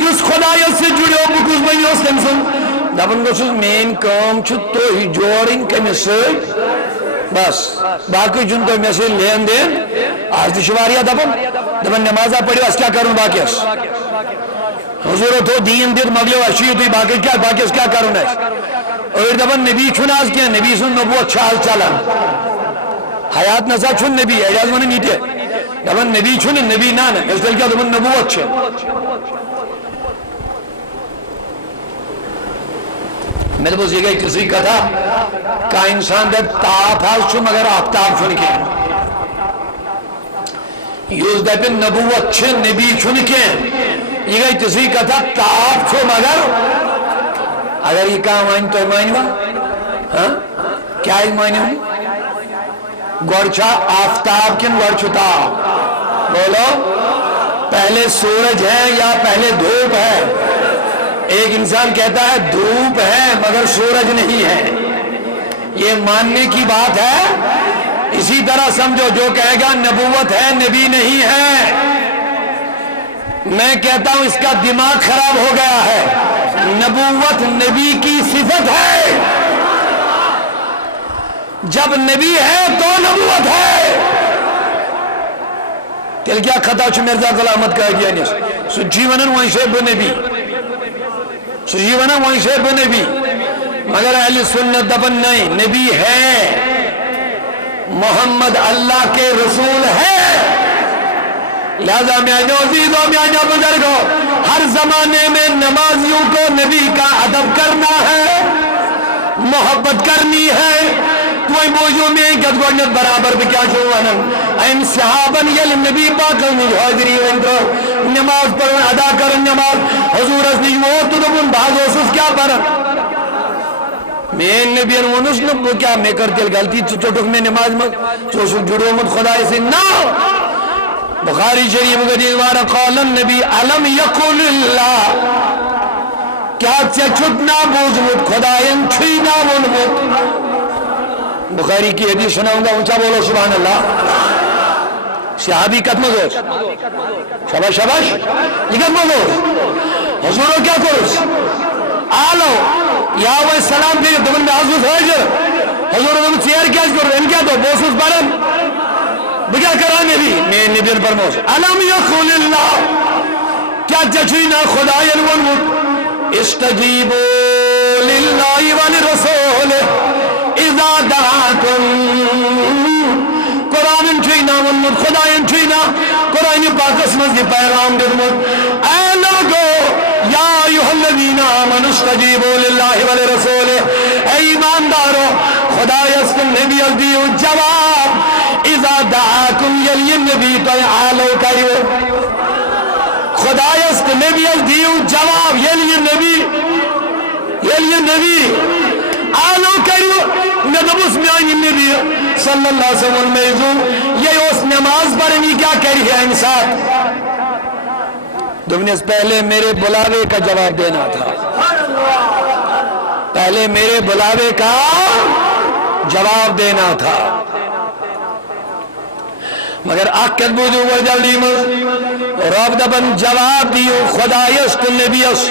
یس خدایت سے جڑیو بکوز بنی اس تم سن دبن گوشت مین کام چھت تو ہی جوڑن کمی سے بس باقی جن تو میں سے لین دین آج دشواریہ دبن نمازہ پڑھی اس کیا کروں باقی اس حضور تو دین دید مغلو اشیو تو باقی کیا کروں ہے اور دبن نبی چھناز کیا نبی سن نبوت چھال چالا حیات نسا چھن نبی اجاز منی نیٹے دبن نبی چھن نبی نانا اس دل کیا دبن نبوت چھن میں تو بس یہ گئی کسی کا تھا کہ انسان دب تاپ حال چھو مگر آفتاب چھن کے یوز دبن نبوت چھن نبی چھن کے یہ گئی کسی کا تھا تاپ چھو مگر اگر یہ کام آئین تو معنی با کیا ہی معنی ہوں گوڑچا آفتاب کن گوڑچتا بولو پہلے سورج ہے یا پہلے دھوپ ہے ایک انسان کہتا ہے دھوپ ہے مگر سورج نہیں ہے یہ ماننے کی بات ہے اسی طرح سمجھو جو کہے گا نبوت ہے نبی نہیں ہے میں کہتا ہوں اس کا دماغ خراب ہو گیا ہے نبوت نبی کی صفت ہے جب نبی ہے تو نبوت ہے تیل کیا خطا چھو مرزا غلامت کہا گیا نہیں سجیونن وہیں سے بنبی سجیونن وہیں سے بنبی مگر اہل سنت دبن نہیں نبی ہے محمد اللہ کے رسول ہے لہذا میاں عزیز و میاں بزرگو ہر زمانے میں نمازیوں کو نبی کا ادب کرنا ہے محبت کرنی ہے کوئی موضوع میں گد گوڑنت برابر بھی کیا چھوانن این صحابن یل نبی پاکل نہیں حاضری وندر نماز پڑھن ادا کرن نماز حضور از نہیں وہ تو دبن بعض حسوس کیا پڑھن میں نبی انونس نبو کیا میں کرتی غلطی چوٹک میں نماز میں چوشک جڑو مد خدای سے نا بخاری شریف قدیس وارا قال النبی علم یقول اللہ کیا چھٹنا بوزمت خدایان چھینا ونمت بخاری کی حدیث سناؤں گا اونچا بولو سبحان اللہ صحابی قدم گوش شباش شباش یہ قدم گوش حضورو کیا کرس آلو یا وہ سلام دے دمن میں حضور حاضر حضورو دمن چیئر کیا کرو ان کیا دو بوسوس بارن بگا کرانے بھی میں نبی فرموس علم یقول اللہ کیا جچینا خدایان ونمت استجیبو للہ ولرسول اذا دعاکم قرآن چھوئینا ونمت خدایان چھوئینا قرآن پاک اسمز دی پیغام درمت اے لوگو یا ایوہ الذین آمنوا استجیبو للہ ولرسول اے ایماندارو خدایست نبی دیو جواب اذا دعاکم یلی نبی تو آلو کریو خدایست نبی دیو جواب یلی نبی آلو کریو ندبس میں آئین نبی صلی اللہ علیہ وسلم میزون یہ اس نماز پڑھنی کیا کری ہے انسان دنیس پہلے میرے بلاوے کا جواب دینا تھا پہلے میرے بلاوے کا جواب دینا تھا مگر اکت بودو و جلدی مز رب دبن جواب دیو خدایس تو نبیس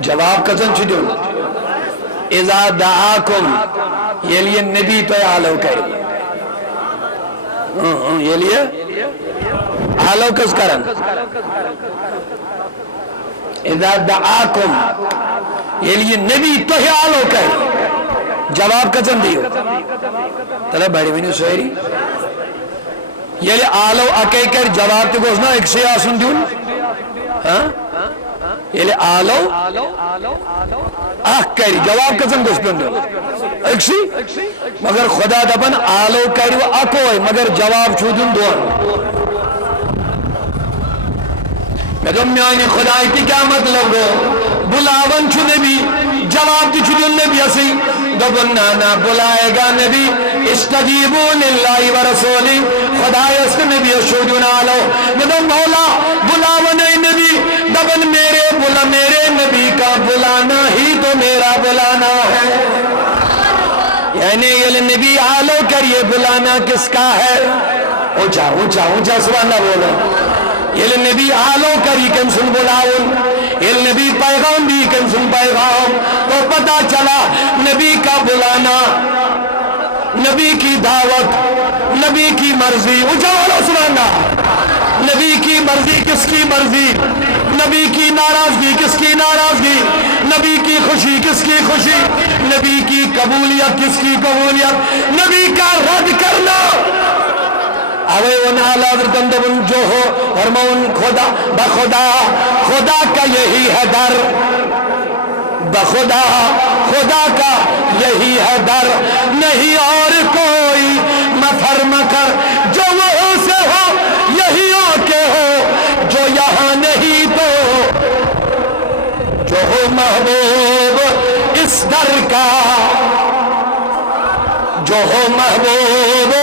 جواب کسن چھ دیو اذا دعاکم یہ لیے نبی تو آلو کہی یہ لیے آلو کس کرن اذا دعاکم یہ لیے نبی تو ہی آلو کہی جواب کسن دیو تلے بڑی منی سوئری یہ لیے آلو اکی کر جواب تی گوشنا ایک سے آسن دیون یہ لیے آلو اک کری جواب کسن گوشتن دیون ایک سی مگر خدا دبن آلو کری و اکوئی مگر جواب چھودن دون میں تو میانی خدای تی کیا مطلب گو بلاون چھو نبی جواب تی چھودن نبی اسی دبن نانا بلائے گا نبی استجیبو للہ و رسولی خدای اس نبی شودن آلو میں تو مولا بلاون ای نبی دبن میرے نبی کا بلانا ہی تو میرا بلانا ہے یعنی یہ نبی آلو کر یہ بلانا کس کا ہے اونچا اونچا اونچا سبحان اللہ بولو یہ نبی آلو کری کن سن بلاؤن یہ نبی پیغام بھی کن سن پیغام تو پتا چلا نبی کا بلانا نبی کی دعوت نبی کی مرضی اونچا بولو سبحان اللہ نبی کی مرضی کس کی مرضی نبی کی ناراضگی کس کی ناراضگی نبی کی خوشی کس کی خوشی نبی کی قبولیت کس کی قبولیت نبی کا رد کرنا اوے ان اعلی حضرت اندبن جو ہو فرمون خدا بخدا خدا کا یہی ہے در بخدا خدا کا یہی ہے در نہیں اور کوئی مفر مکر جو وہ سے ہو یہی ہو کے ہو جو یہاں نہیں تو جو ہو محبوب اس در کا جو ہو محبوب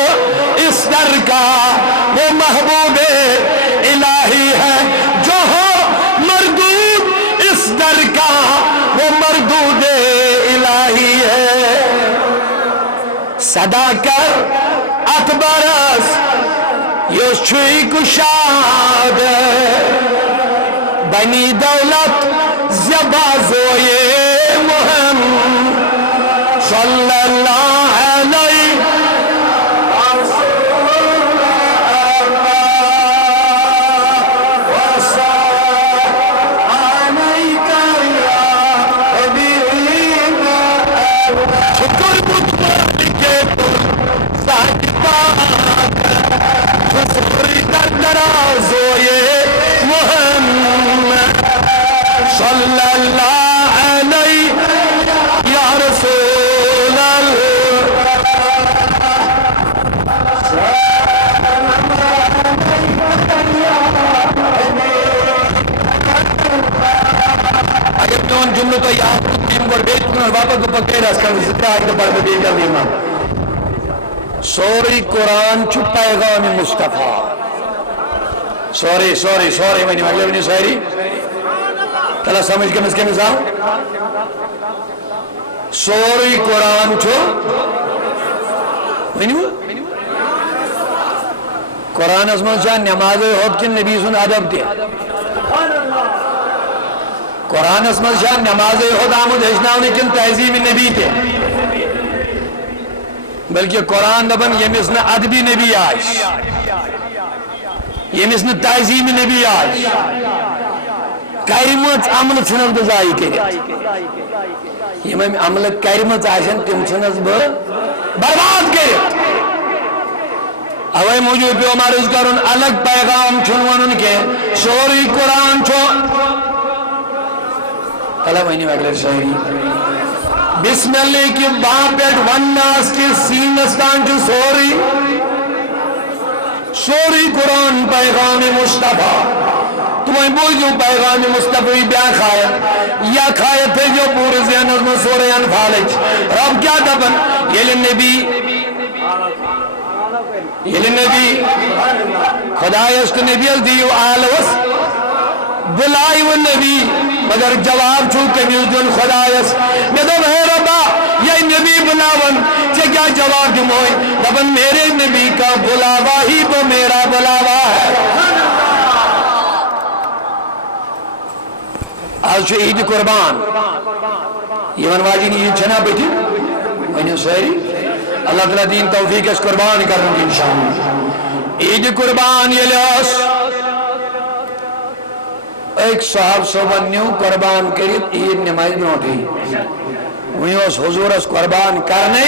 اس در کا وہ محبوب الہی ہے جو ہو مردود اس در کا وہ مردود الہی ہے صدا کر اکبرس یوس چھوئی کشاد بنی دولت زبازوئے مہم صلی اللہ علیہ صلی اللہ علیہ یا رسول اگر میں ان جملوں تو یاد تیم پر بیچ کنر واپس کو پکے رس کر سترہ آئی تو پڑھ دے کر دیما سوری قرآن چھ پیغام مصطفیٰ سوری میں نے مطلب نہیں سوری تلا سمجھ کے مسکے مثال سوری قرآن چھو قرآن اسمان شاہ نماز ہوت کی نبی سن عدب دیا قرآن اسمان شاہ نماز ہوت آمد حجنہ انہیں کن تہذیب نبی تھے بلکہ قرآن دبن یہ مثل عدبی نبی آج یہ مثل تہذیب نبی آج کریمت عمل چھنز بزائی کے یہ میں عمل کریمت آشن تم چھنز برباد کے اوے موجود پہ عمر اس کرن الگ پیغام چھنون ان کے سوری قرآن چھو اللہ مہینی وقلر شاہری بسم اللہ کی باپیٹ ونناس کی سینستان چھو سوری قرآن پیغام مصطفیٰ تمہیں بوجھو پیغام مصطفی بیا کھایا یا کھایا تھے جو پورے ذہن میں سورہ انفالج رب کیا دبن یہ نبی خدایست نبی دیو آلوس بلائی و نبی مگر جواب چھو کبھی اس دن خدایست میں تو بھے ربا یہ نبی بلاون چے کیا جواب دموئے دبن میرے نبی کا بلاوا ہی تو میرا بلاوا ہے. آج چھو عید قربان یہ منواجی نے عید چھنا بیٹھی میں سہری اللہ تعالیٰ دین توفیق اس قربان کرنے کی انشاءاللہ. عید قربان یہ لیاس ایک صاحب سبنیو قربان کرید عید نمائز بنوٹی وہی اس حضور اس قربان کرنے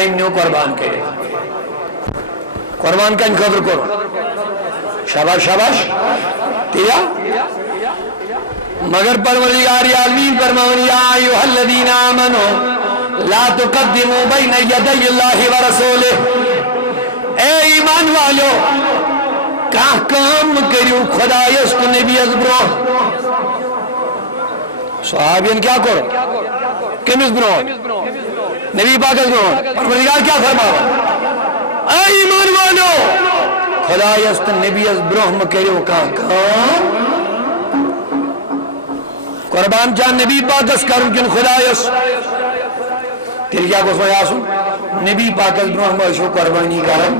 اینیو قربان کرید قربان کا انقدر کرو شاباش شاباش تیا مگر پروردگار عالمین فرماؤں یا ایوہ الذین آمنوا لا تقدموا بین یدی اللہ ورسولہ. اے ایمان والو کہاں کام کریو خدایست نبی از برو. صحابین کیا کرو کم از برو نبی پاک از برو. پروردگار کیا فرماؤں اے ایمان والو خدایست نبی از برو کریو کہاں کام قربان جان نبی پاکس کرن کن خدایس تیل کیا کو سویا سن نبی پاکس برہم ایشو قربانی کرن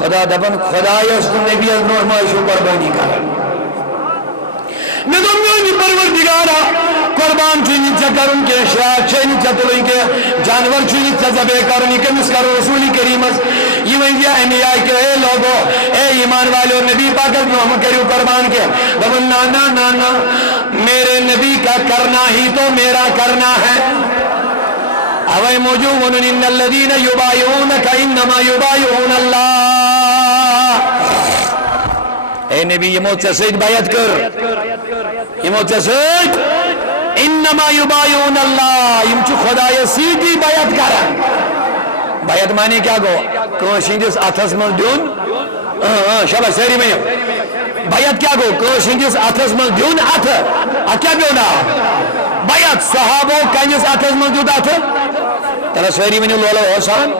خدا دبن خدایس نبی از برہم ایشو قربانی کرن نظمیونی پروردگارا قربان چونی چا کرن کے شاید چینی چا تلوئی کے جانور چونی چا زبے کرنی کے مسکر رسولی کریمت یہ وہی دیا امی آئی کہ اے لوگو اے ایمان والو نبی پاکس برہم کریو قربان کے دبن نانا نانا میرے نبی کا کرنا ہی تو میرا کرنا ہے. اوے موجود ان الذین یبایعونک انما یبایعون اللہ. اے نبی یہ موت سے سید بیعت کر یہ موت سے سید انما یبایعون اللہ یم چو خدای سیدھی بیعت کر. بیعت معنی کیا گو کوشنجس اتھس من دیون شبہ سیری میں بیعت کیا گو کوشنجس اتھس من دیون اتھ کیا بیونا بیعت صحابوں کنجس اتھس من دیون اتھ ترہ سیری میں لولا حسان